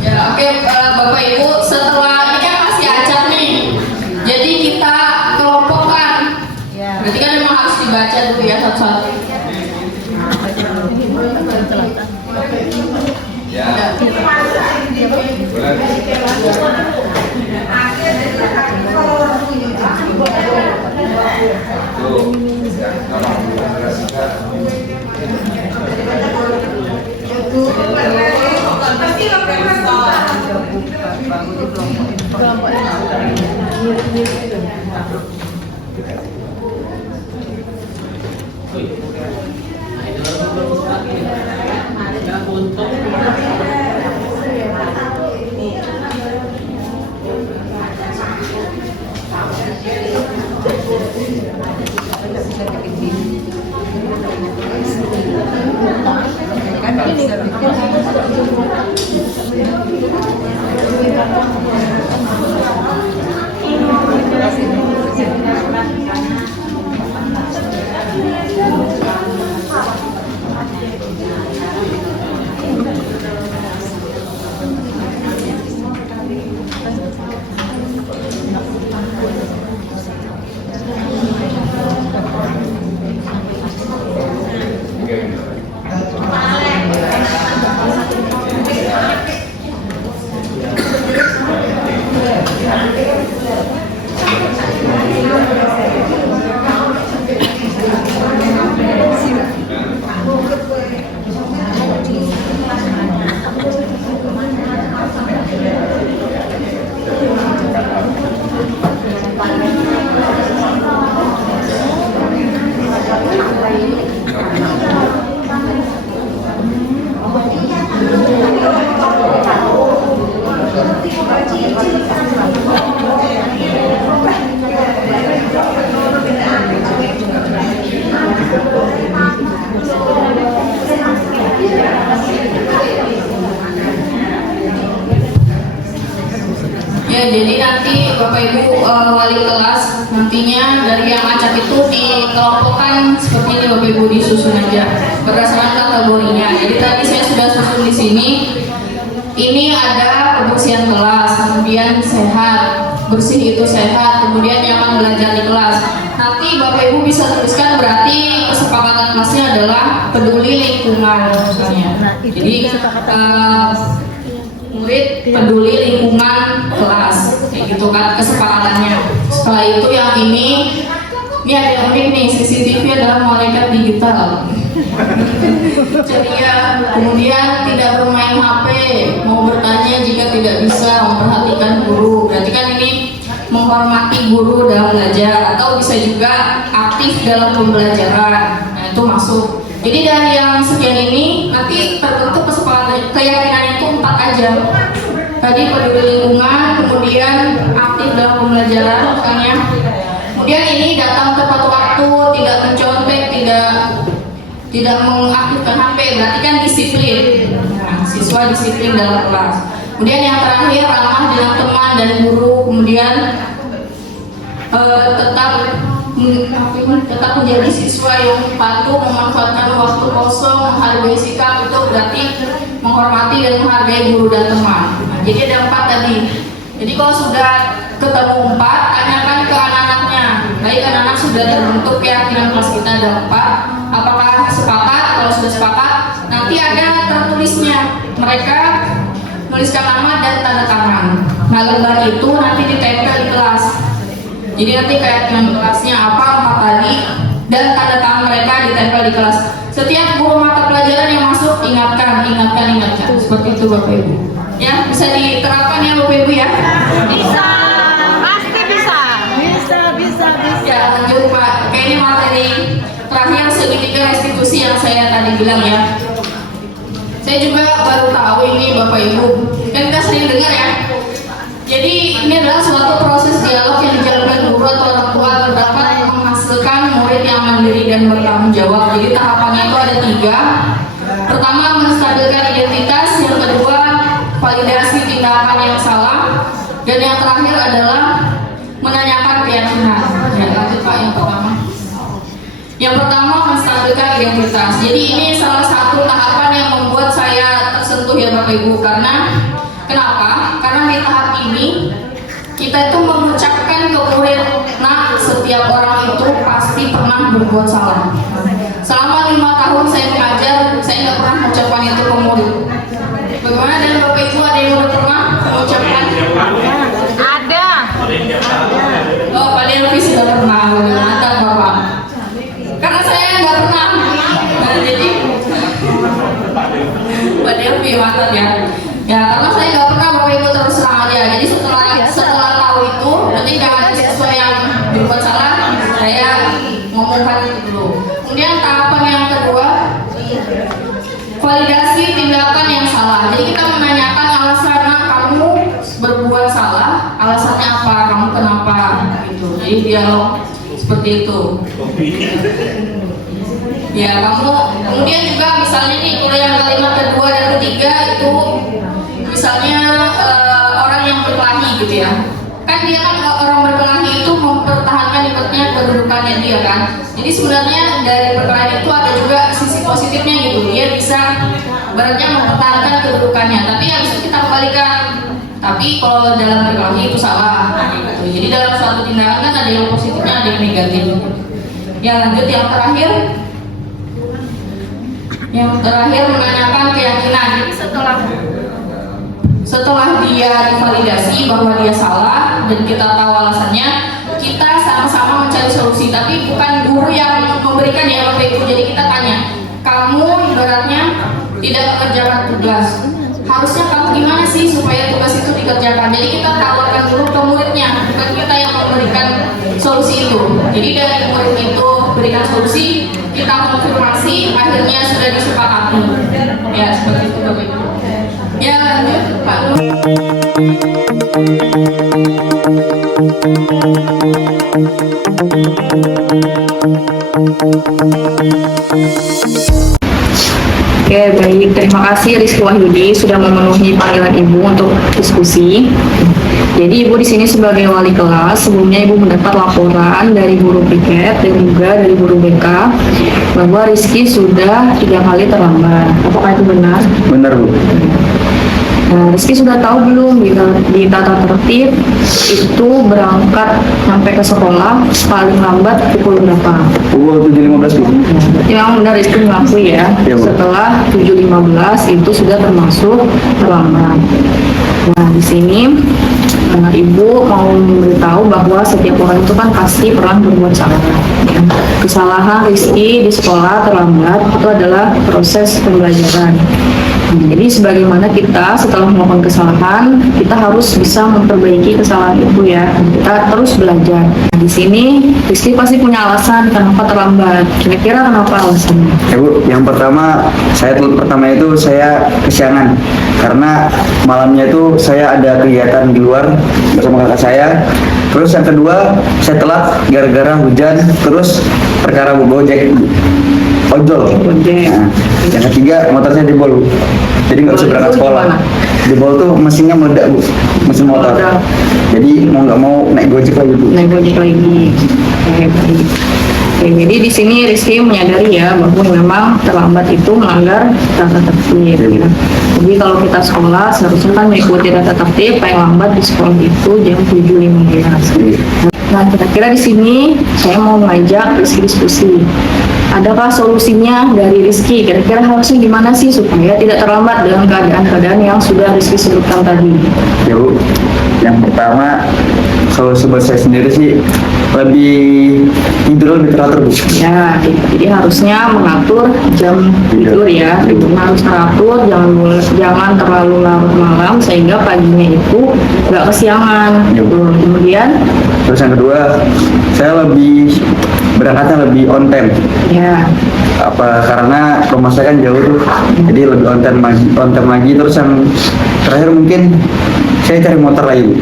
Ya oke Bapak Ibu, setelah ini kan masih acak nih, jadi kita kelompokkan. Berarti kan memang harus dibaca dulu ya satu-satu. Ya. Ya, jadi nanti Bapak Ibu wali kelas nantinya dari yang acak itu dikelompokkan seperti ini Bapak Ibu, disusun aja berdasarkan kategorinya. Jadi tadi saya sudah susun di sini. Ini ada kebersihan kelas, kemudian sehat, bersih itu sehat, kemudian nyaman belajar di kelas. Nanti nanti Bapak Ibu bisa tuliskan, berarti kesepakatan kelasnya adalah peduli lingkungan misalnya. Jadi murid peduli lingkungan kelas, kayak gitu kan kesepakatannya. Setelah itu yang ini ada yang unik nih, CCTV adalah malaikat digital. Jadi ya, kemudian tidak bermain HP, mau bertanya jika tidak bisa, memperhatikan guru. Berarti kan ini menghormati guru dalam belajar, atau bisa juga aktif dalam pembelajaran. Nah itu masuk. Jadi dari yang sekian ini nanti terbentuk kesepakatan, keyakinan itu 4 aja. Tadi peduli lingkungan, kemudian aktif dalam pembelajaran misalnya. Kemudian ini datang tepat waktu, tidak mencontek, tidak mengaktifkan HP, berarti kan disiplin. Nah, siswa disiplin dalam kelas. Kemudian yang terakhir ramah dengan teman dan guru, kemudian tetap menjadi siswa yang patuh, memanfaatkan waktu kosong, menghargai sikap, itu berarti menghormati dan menghargai guru dan teman. Nah, jadi ada 4 tadi. Jadi kalau sudah ketemu 4, tanyakan ke anak-anaknya. Baik, anak-anak sudah terbentuk keyakinan kelas kita ada 4. Apakah sepakat? Kalau sudah sepakat, nanti ada tertulisnya. Mereka menuliskan nama dan tanda tangan. Nah, lembar itu nanti ditempel di kelas. Jadi nanti keyakinan kelasnya apa 4 tadi, dan tanda tangan mereka ditempel di kelas. Setiap guru mata pelajaran yang masuk, ingatkan. Seperti itu Bapak Ibu. Ya, bisa diterapkan ya Bapak Ibu ya. Bisa, pasti bisa. Bisa. Ya, lanjut Pak. Kayaknya materi terakhir segitiga restitusi yang saya tadi bilang ya. Saya juga baru tahu ini Bapak Ibu. Kan kita sering dengar ya. Jadi ini adalah suatu proses dialog yang dijalankan guru atau orang tua dapat menghasilkan murid yang mandiri dan bertanggung jawab. Jadi tahapannya itu ada 3. Pertama, menstabilkan identitas. Yang kedua, validasi tindakan yang salah. Dan yang terakhir adalah menanyakan keyakinan. Ya, lanjut Pak yang pertama. Yang pertama, menstabilkan identitas. Jadi ini salah satu tahapan yang membuat saya tersentuh ya Bapak Ibu. Karena kenapa? Karena di tahap ini kita itu mengucapkan ke murid, nah setiap orang itu pasti pernah berbuat salah. Selama 5 tahun saya mengajar, saya nggak pernah mengucapkan itu ke murid. Bagaimana dengan Bapak Ibu, ada yang udah pernah mengucapkan? Ada. Oh, Pak Delvi sudah pernah. Ada Bapak. Karena saya nggak pernah. Nah, jadi Pak Delvi mantap ya. Ya, karena saya nggak pernah Bapak Ibu, terus terang aja. Jadi setelah tahu itu, ketika ada siswa yang berbuat salah, saya ngomongkan itu dulu. Kemudian tahapan yang kedua, validasi tindakan yang salah. Jadi kita menanyakan alasan kamu berbuat salah, alasannya apa, kamu kenapa, gitu. Jadi dialog seperti itu. Ya, kamu kemudian juga misalnya nih kalau yang kalimat kedua dan ketiga itu misalnya orang yang berkelahi gitu ya. Kan dia kan orang berkelahi itu mempertahankan ibaratnya kedudukannya dia kan. Jadi sebenarnya dari perkelahian itu ada juga sisi positifnya gitu. Dia bisa ibaratnya mempertahankan kedudukannya, tapi habis itu kita kembalikan. Tapi kalau dalam berkelahi itu salah gitu. Jadi dalam suatu tindakan kan ada yang positifnya, ada yang negatif. Yang lanjut yang terakhir menanyakan keyakinan. Jadi setelah dia divalidasi bahwa dia salah dan kita tahu alasannya, kita sama-sama mencari solusi. Tapi bukan guru yang memberikan ya Bapak Ibu. Jadi kita tanya, kamu ibaratnya tidak mengerjakan tugas, harusnya kamu gimana sih supaya tugas itu dikerjakan. Jadi kita tawarkan dulu ke muridnya, bukan kita yang memberikan solusi itu. Jadi dari murid itu berikan solusi, kita konfirmasi, akhirnya sudah disepakati. Ya seperti itu Bapak Ibu. Ya lanjut Pak Nur. Oke, baik. Terima kasih Rizky Wahyudi sudah memenuhi panggilan Ibu untuk diskusi. Jadi Ibu di sini sebagai wali kelas, sebelumnya Ibu mendapat laporan dari guru piket dan juga dari guru BK bahwa Rizky sudah 3 kali terlambat. Apakah itu benar? Benar Bu. Nah, Rizky sudah tahu belum di tata tertib itu berangkat sampai ke sekolah paling lambat pukul berapa? Pukul 7.15 Bu. Yang benar Rizky mengakui ya, Iya, Bu. setelah 7.15 itu sudah termasuk terlambat. Nah, di sini Ibu mau memberitahu bahwa setiap orang itu kan pasti pernah berbuat salah. Ya. Kesalahan Rizky di sekolah terlambat itu adalah proses pembelajaran. Jadi sebagaimana kita setelah melakukan kesalahan, kita harus bisa memperbaiki kesalahan itu ya. Kita terus belajar. Nah, di sini Rizky pasti punya alasan kenapa terlambat. Kira-kira kenapa alasannya? Ya Bu, yang pertama saya kesiangan karena malamnya itu saya ada kegiatan di luar bersama kakak saya. Terus yang kedua saya telat gara-gara hujan, terus perkara Gojek ojol. Nah, yang ketiga motor saya jebol Bu. Jadi nggak bisa berangkat sekolah. Jebol tuh mesinnya meledak Bu, mesin motor. Jadi mau nggak mau naik Gojek lagi Bu. Naik Gojek lagi. Oke, baik. Oke, jadi di sini Rizky menyadari ya bahwa memang terlambat itu melanggar tata tertib. Ya. Jadi kalau kita sekolah seharusnya kan mengikuti tata tertib, paling lambat di sekolah itu jam 7.15. Nah, kira-kira di sini saya mau mengajak Rizky diskusi. Adakah solusinya dari Rizky? Kira-kira harusnya gimana sih supaya tidak terlambat dengan keadaan-keadaan yang sudah Rizky sebutkan tadi? Ya Bu, yang pertama solusi buat saya sendiri sih tidur lebih teratur Bu. Ya, jadi harusnya mengatur jam tidur ya. Tidurnya harus teratur, jangan terlalu larut malam sehingga paginya itu nggak kesiangan. Gitu. Kemudian, terus yang kedua, saya berangkatnya lebih on time. ya, Karena rumah saya kan jauh tuh, jadi lebih on time lagi. Terus yang terakhir mungkin saya cari motor lagi Bu.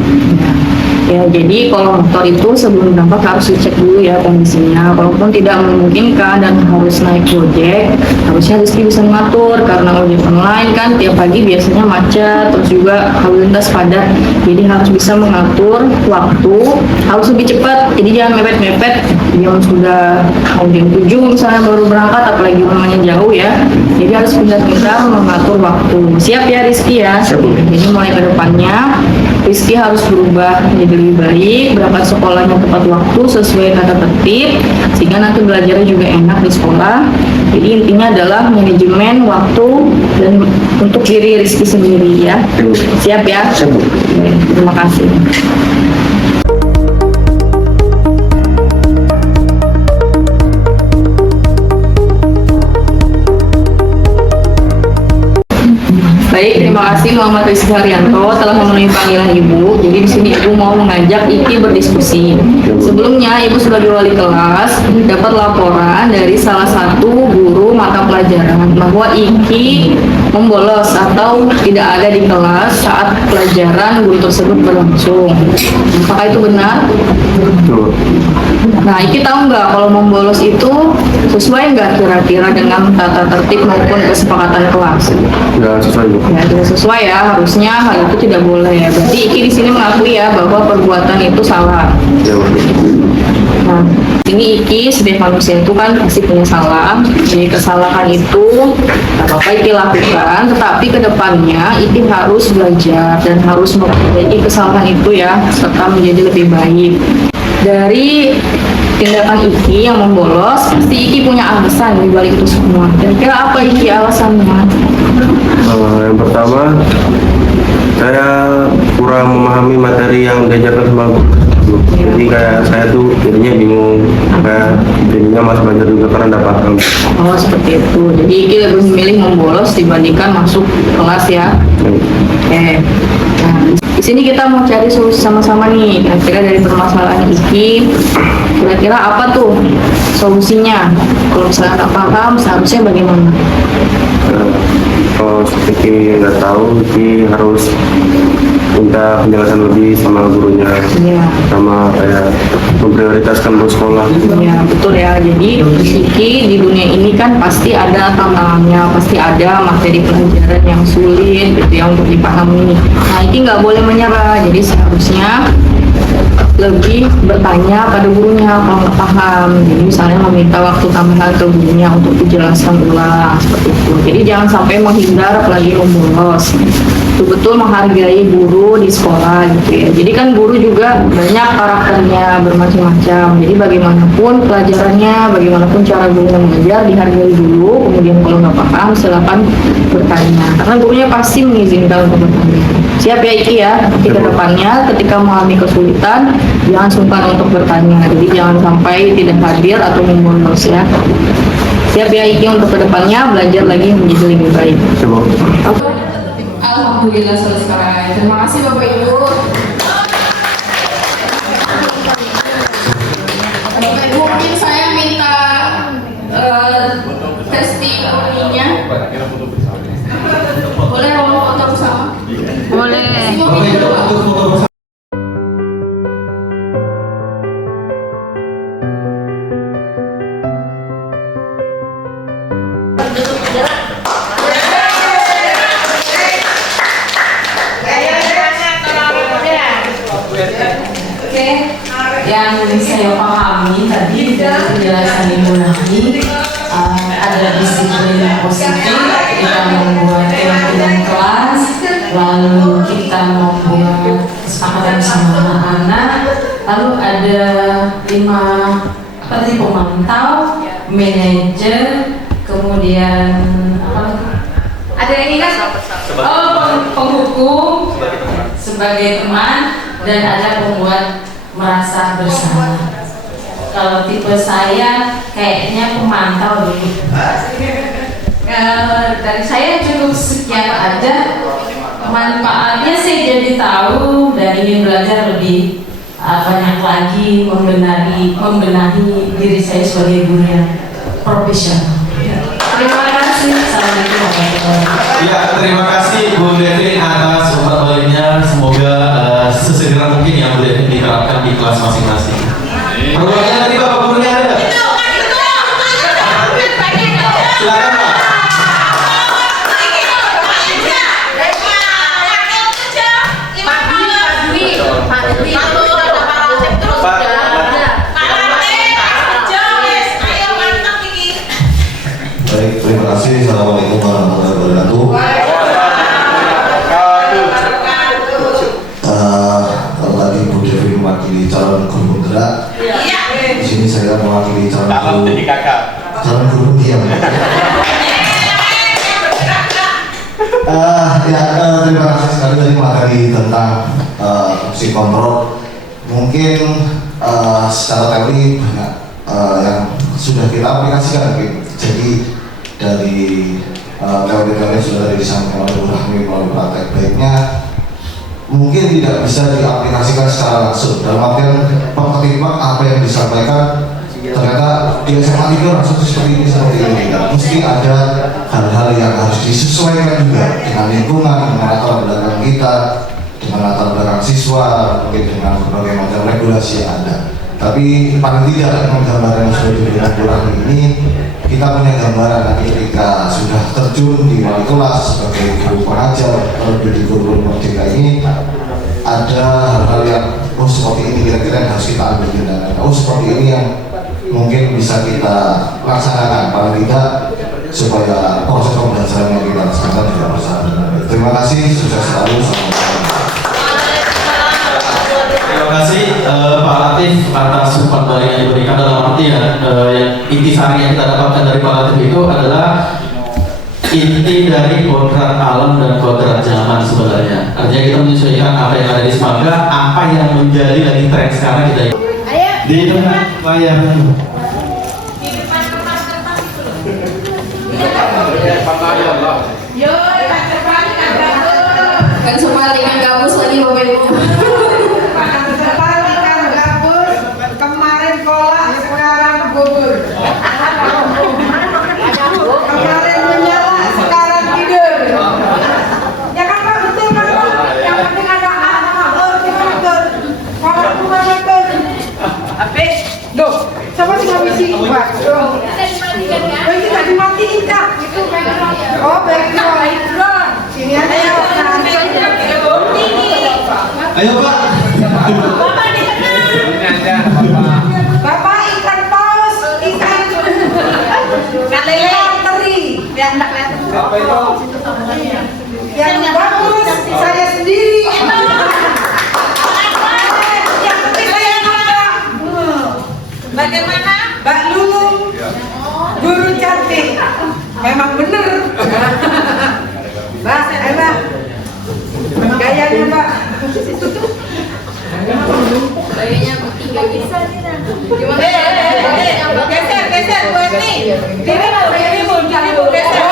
ya, jadi kalau motor itu sebelum berangkat harus dicek dulu ya kondisinya. Walaupun tidak memungkinkan dan harus naik Gojek, harusnya Rizky bisa mengatur karena ojek online kan tiap pagi biasanya macet, terus juga lalu lintas padat. Jadi harus bisa mengatur waktu, harus lebih cepat. Jadi jangan mepet-mepet. Jam sudah mau jam 7 misalnya baru berangkat, apalagi rumahnya jauh ya. Jadi harus pintar-pintar mengatur waktu. Siap ya Rizky ya. Jadi mulai ke depannya Rizky harus berubah menjadi lebih baik, berangkat sekolahnya tepat waktu sesuai tata tertib, sehingga nanti belajarnya juga enak di sekolah. Jadi intinya adalah manajemen waktu dan untuk diri Rizky sendiri ya. Siap ya? Siap Bu. Oke, terima kasih. Baik, terima kasih Muhammad Rizky Haryanto telah memenuhi panggilan Ibu. Jadi di sini Ibu mau mengajak Iki berdiskusi. Sebelumnya Ibu sebagai wali kelas dapat laporan dari salah satu guru mata pelajaran bahwa Iki membolos atau tidak ada di kelas saat pelajaran guru tersebut berlangsung. Apakah itu benar? Betul. Nah, Iki tahu nggak kalau membolos itu sesuai nggak kira-kira dengan tata tertib maupun kesepakatan kelas? Nggak sesuai Bu. Ya, tidak sesuai ya, harusnya hal itu tidak boleh. Berarti Iki di sini mengakui ya bahwa perbuatan itu salah. Ya Bu. Nah, ini Iki sebagai manusia itu kan pasti punya salah. Jadi kesalahan itu tak apa-apa Iki lakukan, tetapi kedepannya Iki harus belajar dan harus memperbaiki kesalahan itu ya, serta menjadi lebih baik. Dari tindakan Iki yang membolos, pasti Iki punya alasan di balik itu semua. Kira-kira apa Iki alasannya? Yang pertama, saya kurang memahami materi yang diajarkan sama guru. Jadi kayak saya tuh jadinya bingung, kayak jadinya mas belajar juga karena dapat. Oh, seperti itu. Jadi Iki lebih memilih membolos dibandingkan masuk kelas ya. Oke. Nah, di sini kita mau cari solusi sama-sama nih. Kira-kira dari permasalahan Iki, kira-kira apa tuh solusinya? Kalau misalnya nggak paham, seharusnya bagaimana? Kalau Iki nggak tahu, Iki harus minta penjelasan lebih sama gurunya, Iya. sama kayak memprioritaskan buat sekolah. Ya, betul ya. Jadi Iki di dunia ini kan pasti ada tantangannya, pasti ada materi pelajaran yang sulit gitu ya untuk dipahami. Nah, Iki nggak boleh menyerah. Jadi seharusnya lebih bertanya pada gurunya kalau nggak paham. Jadi misalnya meminta waktu tambahan ke gurunya untuk dijelaskan ulang seperti itu. Jadi jangan sampai menghindar apalagi membolos. betul-betul menghargai guru di sekolah gitu ya. Jadi kan guru juga banyak karakternya, bermacam-macam. Jadi bagaimanapun pelajarannya, bagaimanapun cara guru mengajar, dihargai dulu. Kemudian kalau nggak paham silakan bertanya. Karena gurunya pasti mengizinkan untuk bertanya. Siap ya Iki ya, nanti ke depannya ketika mengalami kesulitan jangan sungkan untuk bertanya. Jadi jangan sampai tidak hadir atau mengurus ya. Siap ya Iki untuk ke depannya belajar lagi menjadi lebih baik. Alhamdulillah selesai. Terima kasih Bapak Ibu. Bapak Ibu mungkin saya minta testimoninya. Boleh mau foto bersama? Boleh. Yang saya pahami tadi dari penjelasan Ibu Nahdi, ada disiplin yang positif, kita membuat kegiatan kelas, lalu kita membuat kesepakatan bersama anak-anak, lalu ada 5 pemantau, manajer, kemudian ada yang ingat? Penghukum sebagai teman, dan ada pembuat merasa bersama. Kalau tipe saya kayaknya pemantau dulu. Dan saya cukup sekian aja. Manfaatnya saya jadi tahu dan ingin belajar lebih banyak lagi membenahi diri saya sebagai guru yang profesional. Terima kasih. Assalamualaikum warahmatullahi wabarakatuh. Ya, terima kasih Bu Devin atas umpan baliknya. Semoga sesegera mungkin yang Bu Devin diterapkan di kelas masing-masing. Pertanyaannya tadi Bapak gurunya ada? Silakan Pak. Baik, terima kasih. Assalamualaikum warahmatullahi wabarakatuh. Kalau tadi Bu Devi mewakili calon guru penggerak, di sini saya mewakili calon guru diam. Terima kasih sekali tadi materi tentang fungsi kontrol. Mungkin secara teori banyak yang sudah kita aplikasikan, jadi dari teori-teori sudah disampaikan oleh Bu Rahmi melalui praktek baiknya mungkin tidak bisa diaplikasikan secara langsung dalam artian perketimbang apa yang disampaikan ternyata di SMA 3 langsung seperti ini mesti ada hal-hal yang harus disesuaikan juga dengan lingkungan, dengan latar belakang kita, dengan latar belakang siswa, mungkin dengan berbagai macam regulasi yang ada. Tapi paling tidak gambaran yang sudah diberikan Bu Rahmi ini kita punya gambaran nanti ketika sudah terjun di wali kelas sebagai guru pengajar atau di guru merdeka ini ada hal-hal yang seperti ini kira-kira yang harus kita ambil tindakan. Seperti ini yang mungkin bisa kita laksanakan paling tidak supaya proses pembelajaran yang kita laksanakan juga berjalan dengan baik. Terima kasih, sukses selalu. Terima kasih Pak Latif atas umpan balik yang diberikan. Dalam artian yang intisari yang kita dapatkan dari Pak Latif itu adalah inti dari kodrat alam dan kodrat zaman sebenarnya. Artinya kita menyesuaikan apa yang ada di Semangga, apa yang menjadi lagi tren sekarang kita di depan layar. Di depan kertas-kertas itu loh. Kan semua dengan gabus lagi Bapak Ibu. Kemarin kolak, sekarang bubur. Kemarin menyala, sekarang tidur. Ya kan Pak, betul kan Pak? Yang penting ada anak, kita betul. Kalau cuma betul. Habis, loh, sama sih ngabisi Pak? Oh, ini tadi dimatiin Kak, itu kan? Oh, background. Sini aja. Ayo Pak. Bapak dikenal. Bapak ikan paus, ikan lele teri. Biar enggak kelihatan. Apa itu? Yang bagus, Guru cantik. Memang bener. Mbak, enak. Gayanya Mbak. Gayanya bertiga bisa nih. Gimana? Geser buat nih. Dirimu geser.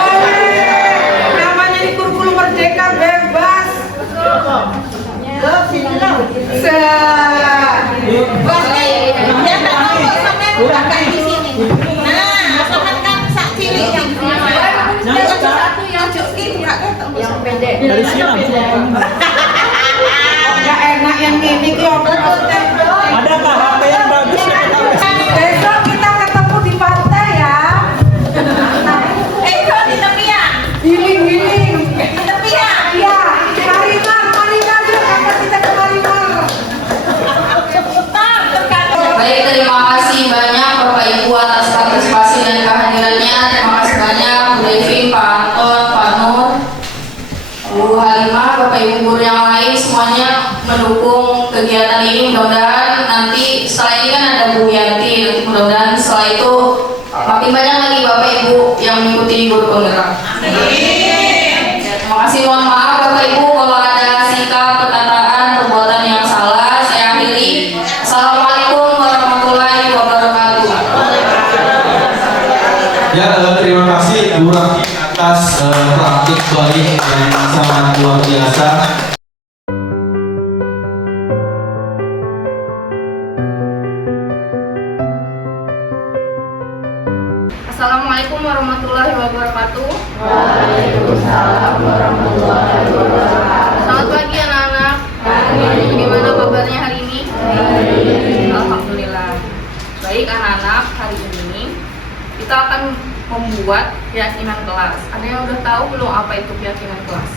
Namanya di kurikulum merdeka bebas. Buat nih. Ya tak mau sampai bukan di sini. Nah, sampai kan sak cilik yang satu yang yang pendek. Dari silang. Enggak enak yang ini Adakah HP yang bagus? Besok kita ketemu di pantai ya. Itu di tepian. Giling. Di tepian. Iya. Marimar yuk angkat kita ke Marimar. Baik, terima kasih banyak Bapak Ibu atas partisipasi dan kehadirannya. Terima kasih banyak Bu Devi, Pak Anton, Pak Nur, Bu Halimah, Bapak Ibu guru yang lain semuanya mendukung kegiatan ini. Mudah-mudahan nanti setelah ini kan ada Bu Yanti, mudah-mudahan setelah itu makin banyak lagi Bapak Ibu yang mengikuti guru penggerak. Terima kasih, mohon maaf Bapak Ibu kalau ada sikap, perkataan, perbuatan yang salah. Saya akhiri. Assalamualaikum warahmatullahi wabarakatuh. Ya, terima kasih Bu Raki atas praktik baik yang sangat luar biasa. Assalamualaikum warahmatullahi wabarakatuh. Waalaikumsalam warahmatullahi wabarakatuh. Selamat pagi anak-anak. Bagaimana kabarnya hari ini? Alhamdulillah. Baik anak-anak, hari ini kita akan membuat keyakinan kelas. Ada yang udah tahu belum apa itu keyakinan kelas?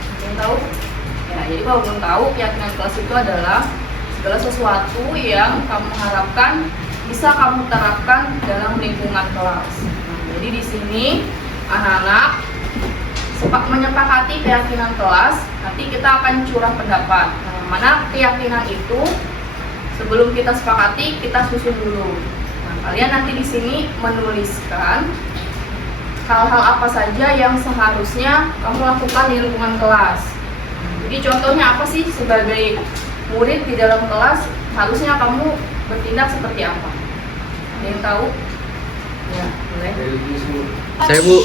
Ada yang tahu? Ya, jadi kalau belum tahu, keyakinan kelas itu adalah segala sesuatu yang kamu harapkan bisa kamu terapkan dalam lingkungan kelas. Nah, jadi di sini anak-anak menyepakati keyakinan kelas. Nanti kita akan curah pendapat. Nah, mana keyakinan itu sebelum kita sepakati kita susun dulu. Nah, kalian nanti di sini menuliskan hal-hal apa saja yang seharusnya kamu lakukan di lingkungan kelas. Jadi contohnya apa sih sebagai murid di dalam kelas harusnya kamu bertindak seperti apa? Ada yang tahu? Ya, boleh. Saya Bu,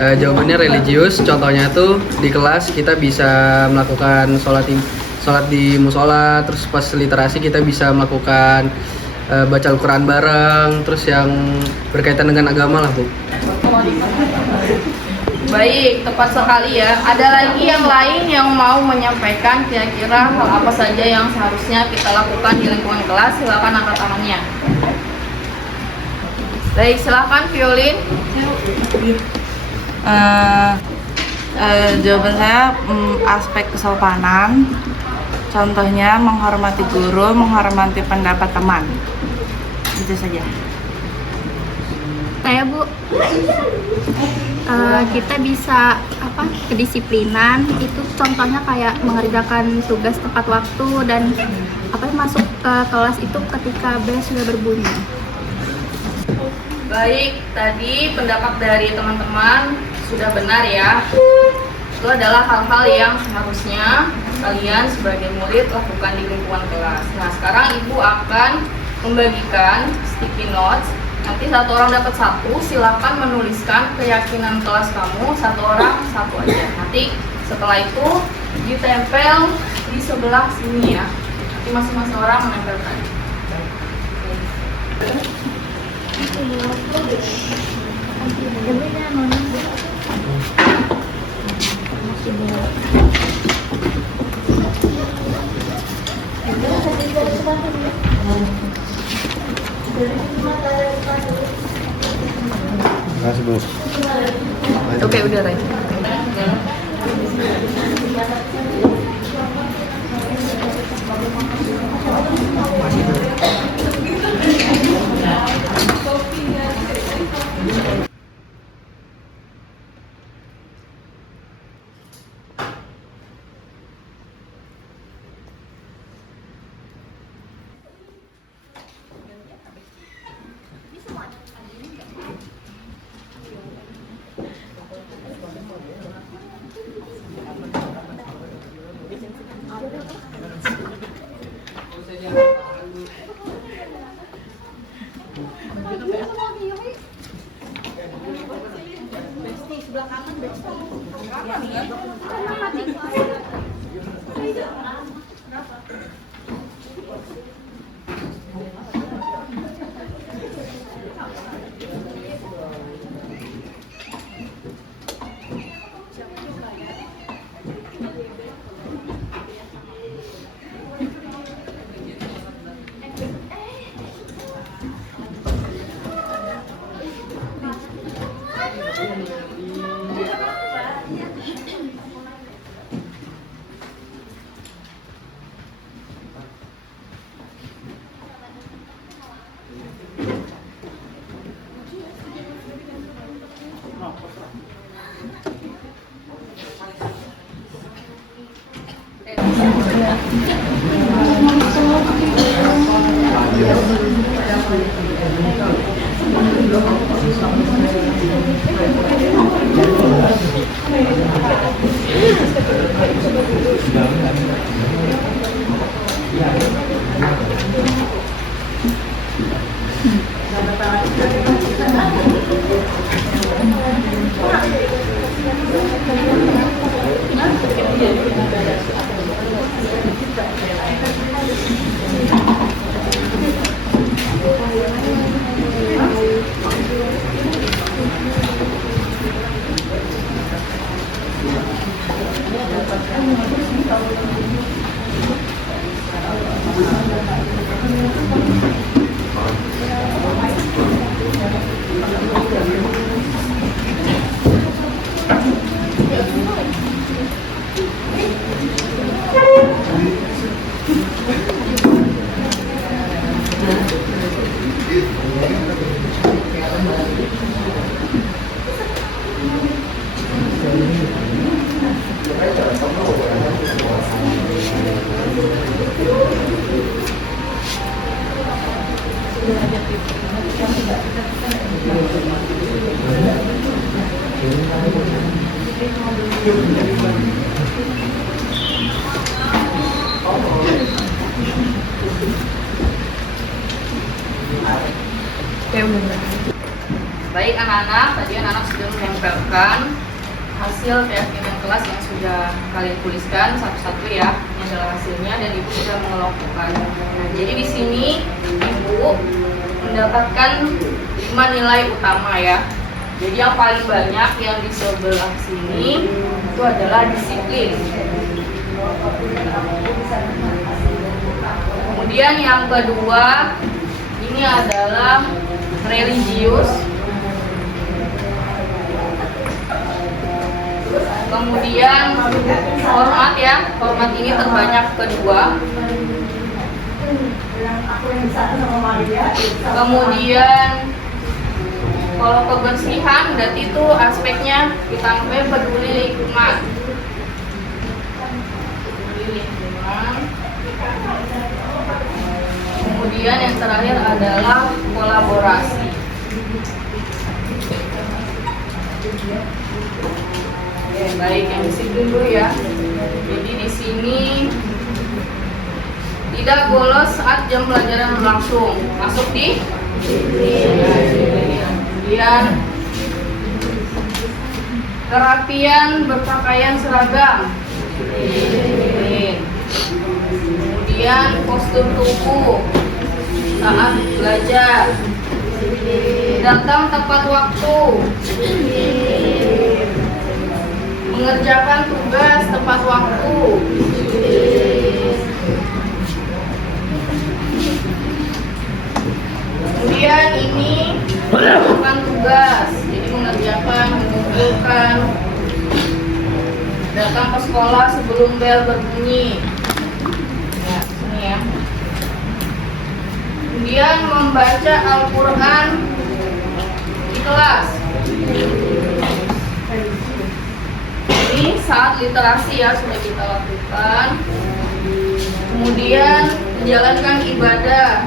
jawabannya religius. Contohnya tuh di kelas kita bisa melakukan sholat di musola, terus pas literasi kita bisa melakukan baca Al-Quran bareng, terus yang berkaitan dengan agama lah Bu. Baik, tepat sekali ya. Ada lagi yang lain yang mau menyampaikan kira-kira hal apa saja yang seharusnya kita lakukan di lingkungan kelas? Silakan angkat tangannya. Baik, silakan Violin. Jawaban saya aspek kesopanan. Contohnya menghormati guru, menghormati pendapat teman. Itu saja. Saya Bu, kita bisa kedisiplinan itu contohnya kayak mengerjakan tugas tepat waktu dan masuk ke kelas itu ketika bel sudah berbunyi. Baik, tadi pendapat dari teman-teman sudah benar ya. Itu adalah hal-hal yang seharusnya kalian sebagai murid lakukan di lingkungan kelas. Nah, sekarang Ibu akan membagikan sticky notes. Nanti satu orang dapat satu, silakan menuliskan keyakinan kelas kamu, satu orang satu aja. Nanti setelah itu ditempel di sebelah sini ya. Nanti masing-masing orang menempelkan. Terima kasih Bu. Oke, udah Ray. Baik anak-anak, tadi anak-anak sudah menempelkan hasil keyakinan kelas yang sudah kalian tuliskan satu-satu ya. Ini adalah hasilnya dan ibu sudah mengelompokkan. Nah, jadi di sini ibu mendapatkan 5 nilai utama ya. Jadi yang paling banyak yang di sebelah sini itu adalah disiplin. Kemudian yang kedua ini adalah religius. Kemudian hormat ya, hormat ini terbanyak kedua. Kemudian kalau kebersihan berarti itu aspeknya kita anggap peduli lingkungan. Kemudian yang terakhir adalah kolaborasi. Oke, baik, yang disiplin dulu ya. Jadi di sini tidak bolos saat jam pelajaran berlangsung. Masuk di kemudian kerapian berpakaian seragam. Kemudian postur tubuh saat belajar, datang tepat waktu, mengerjakan tugas tepat waktu, kemudian ini melakukan tugas, jadi mengerjakan, mengumpulkan, datang ke sekolah sebelum bel berbunyi. Ya, sini ya. Kemudian membaca Al-Quran di kelas. Ini saat literasi ya sudah kita lakukan. Kemudian menjalankan ibadah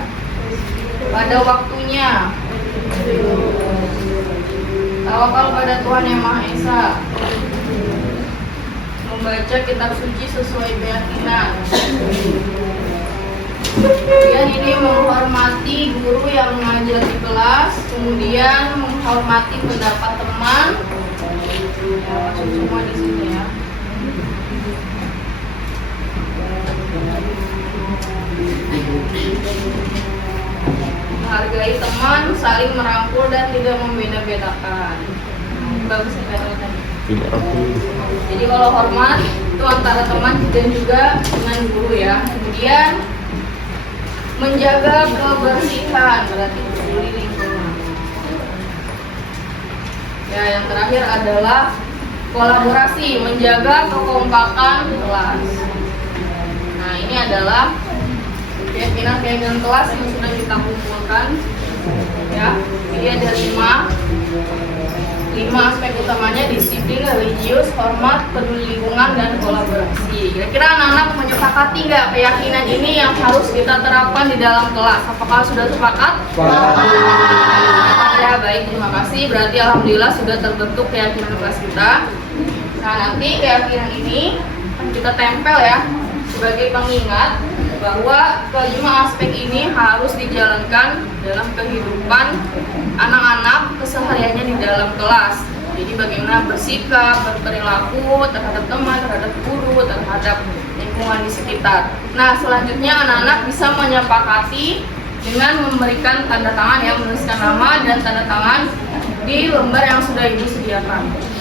pada waktunya. Tawakal pada Tuhan Yang Maha Esa. Membaca kitab suci sesuai keyakinan. Kemudian ini menghormati guru yang mengajar di kelas. kemudian menghormati pendapat teman, ya, masuk semua di sini ya. Menghargai teman, saling merangkul dan tidak membeda-bedakan. Bagus ya tadi. Jadi kalau hormat itu antara teman dan juga dengan guru ya. Kemudian menjaga kebersihan, berarti peduli lingkungan. Ya, yang terakhir adalah kolaborasi, menjaga kekompakan kelas. Nah, ini adalah keyakinan kelas yang sudah kita kumpulkan. Ya, ini ada 5 aspek utamanya: disiplin, religius, hormat, peduli lingkungan, dan kolaborasi. Kira-kira anak-anak menyepakati nggak keyakinan ini yang harus kita terapkan di dalam kelas? Apakah sudah sepakat? Ya, baik, terima kasih. Berarti alhamdulillah sudah terbentuk keyakinan kelas kita. Nah, nanti keyakinan ini kita tempel ya sebagai pengingat bahwa kelima aspek ini harus dijalankan dalam kehidupan anak-anak kesehariannya di dalam kelas. Jadi bagaimana bersikap, berperilaku terhadap teman, terhadap guru, terhadap lingkungan di sekitar. Nah, selanjutnya anak-anak bisa menyepakati dengan memberikan tanda tangan ya, menuliskan nama dan tanda tangan di lembar yang sudah Ibu sediakan.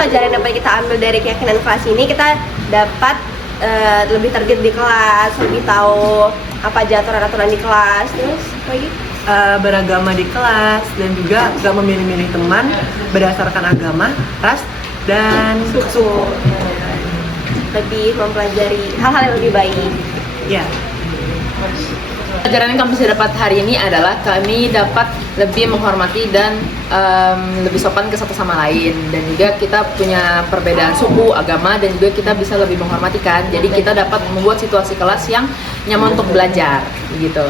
Pelajaran yang dapat kita ambil dari keyakinan kelas ini, kita dapat lebih tertib di kelas, lebih tahu apa aja aturan-aturan di kelas, terus lagi beragama di kelas, dan juga gak memilih-milih teman berdasarkan agama, ras, dan suku. Lebih mempelajari hal-hal yang lebih baik. Ya. Pelajaran yang kami bisa dapat hari ini adalah kami dapat lebih menghormati dan lebih sopan ke satu sama lain, dan juga kita punya perbedaan suku, agama, dan juga kita bisa lebih menghormati kan. Jadi kita dapat membuat situasi kelas yang nyaman untuk belajar gitu.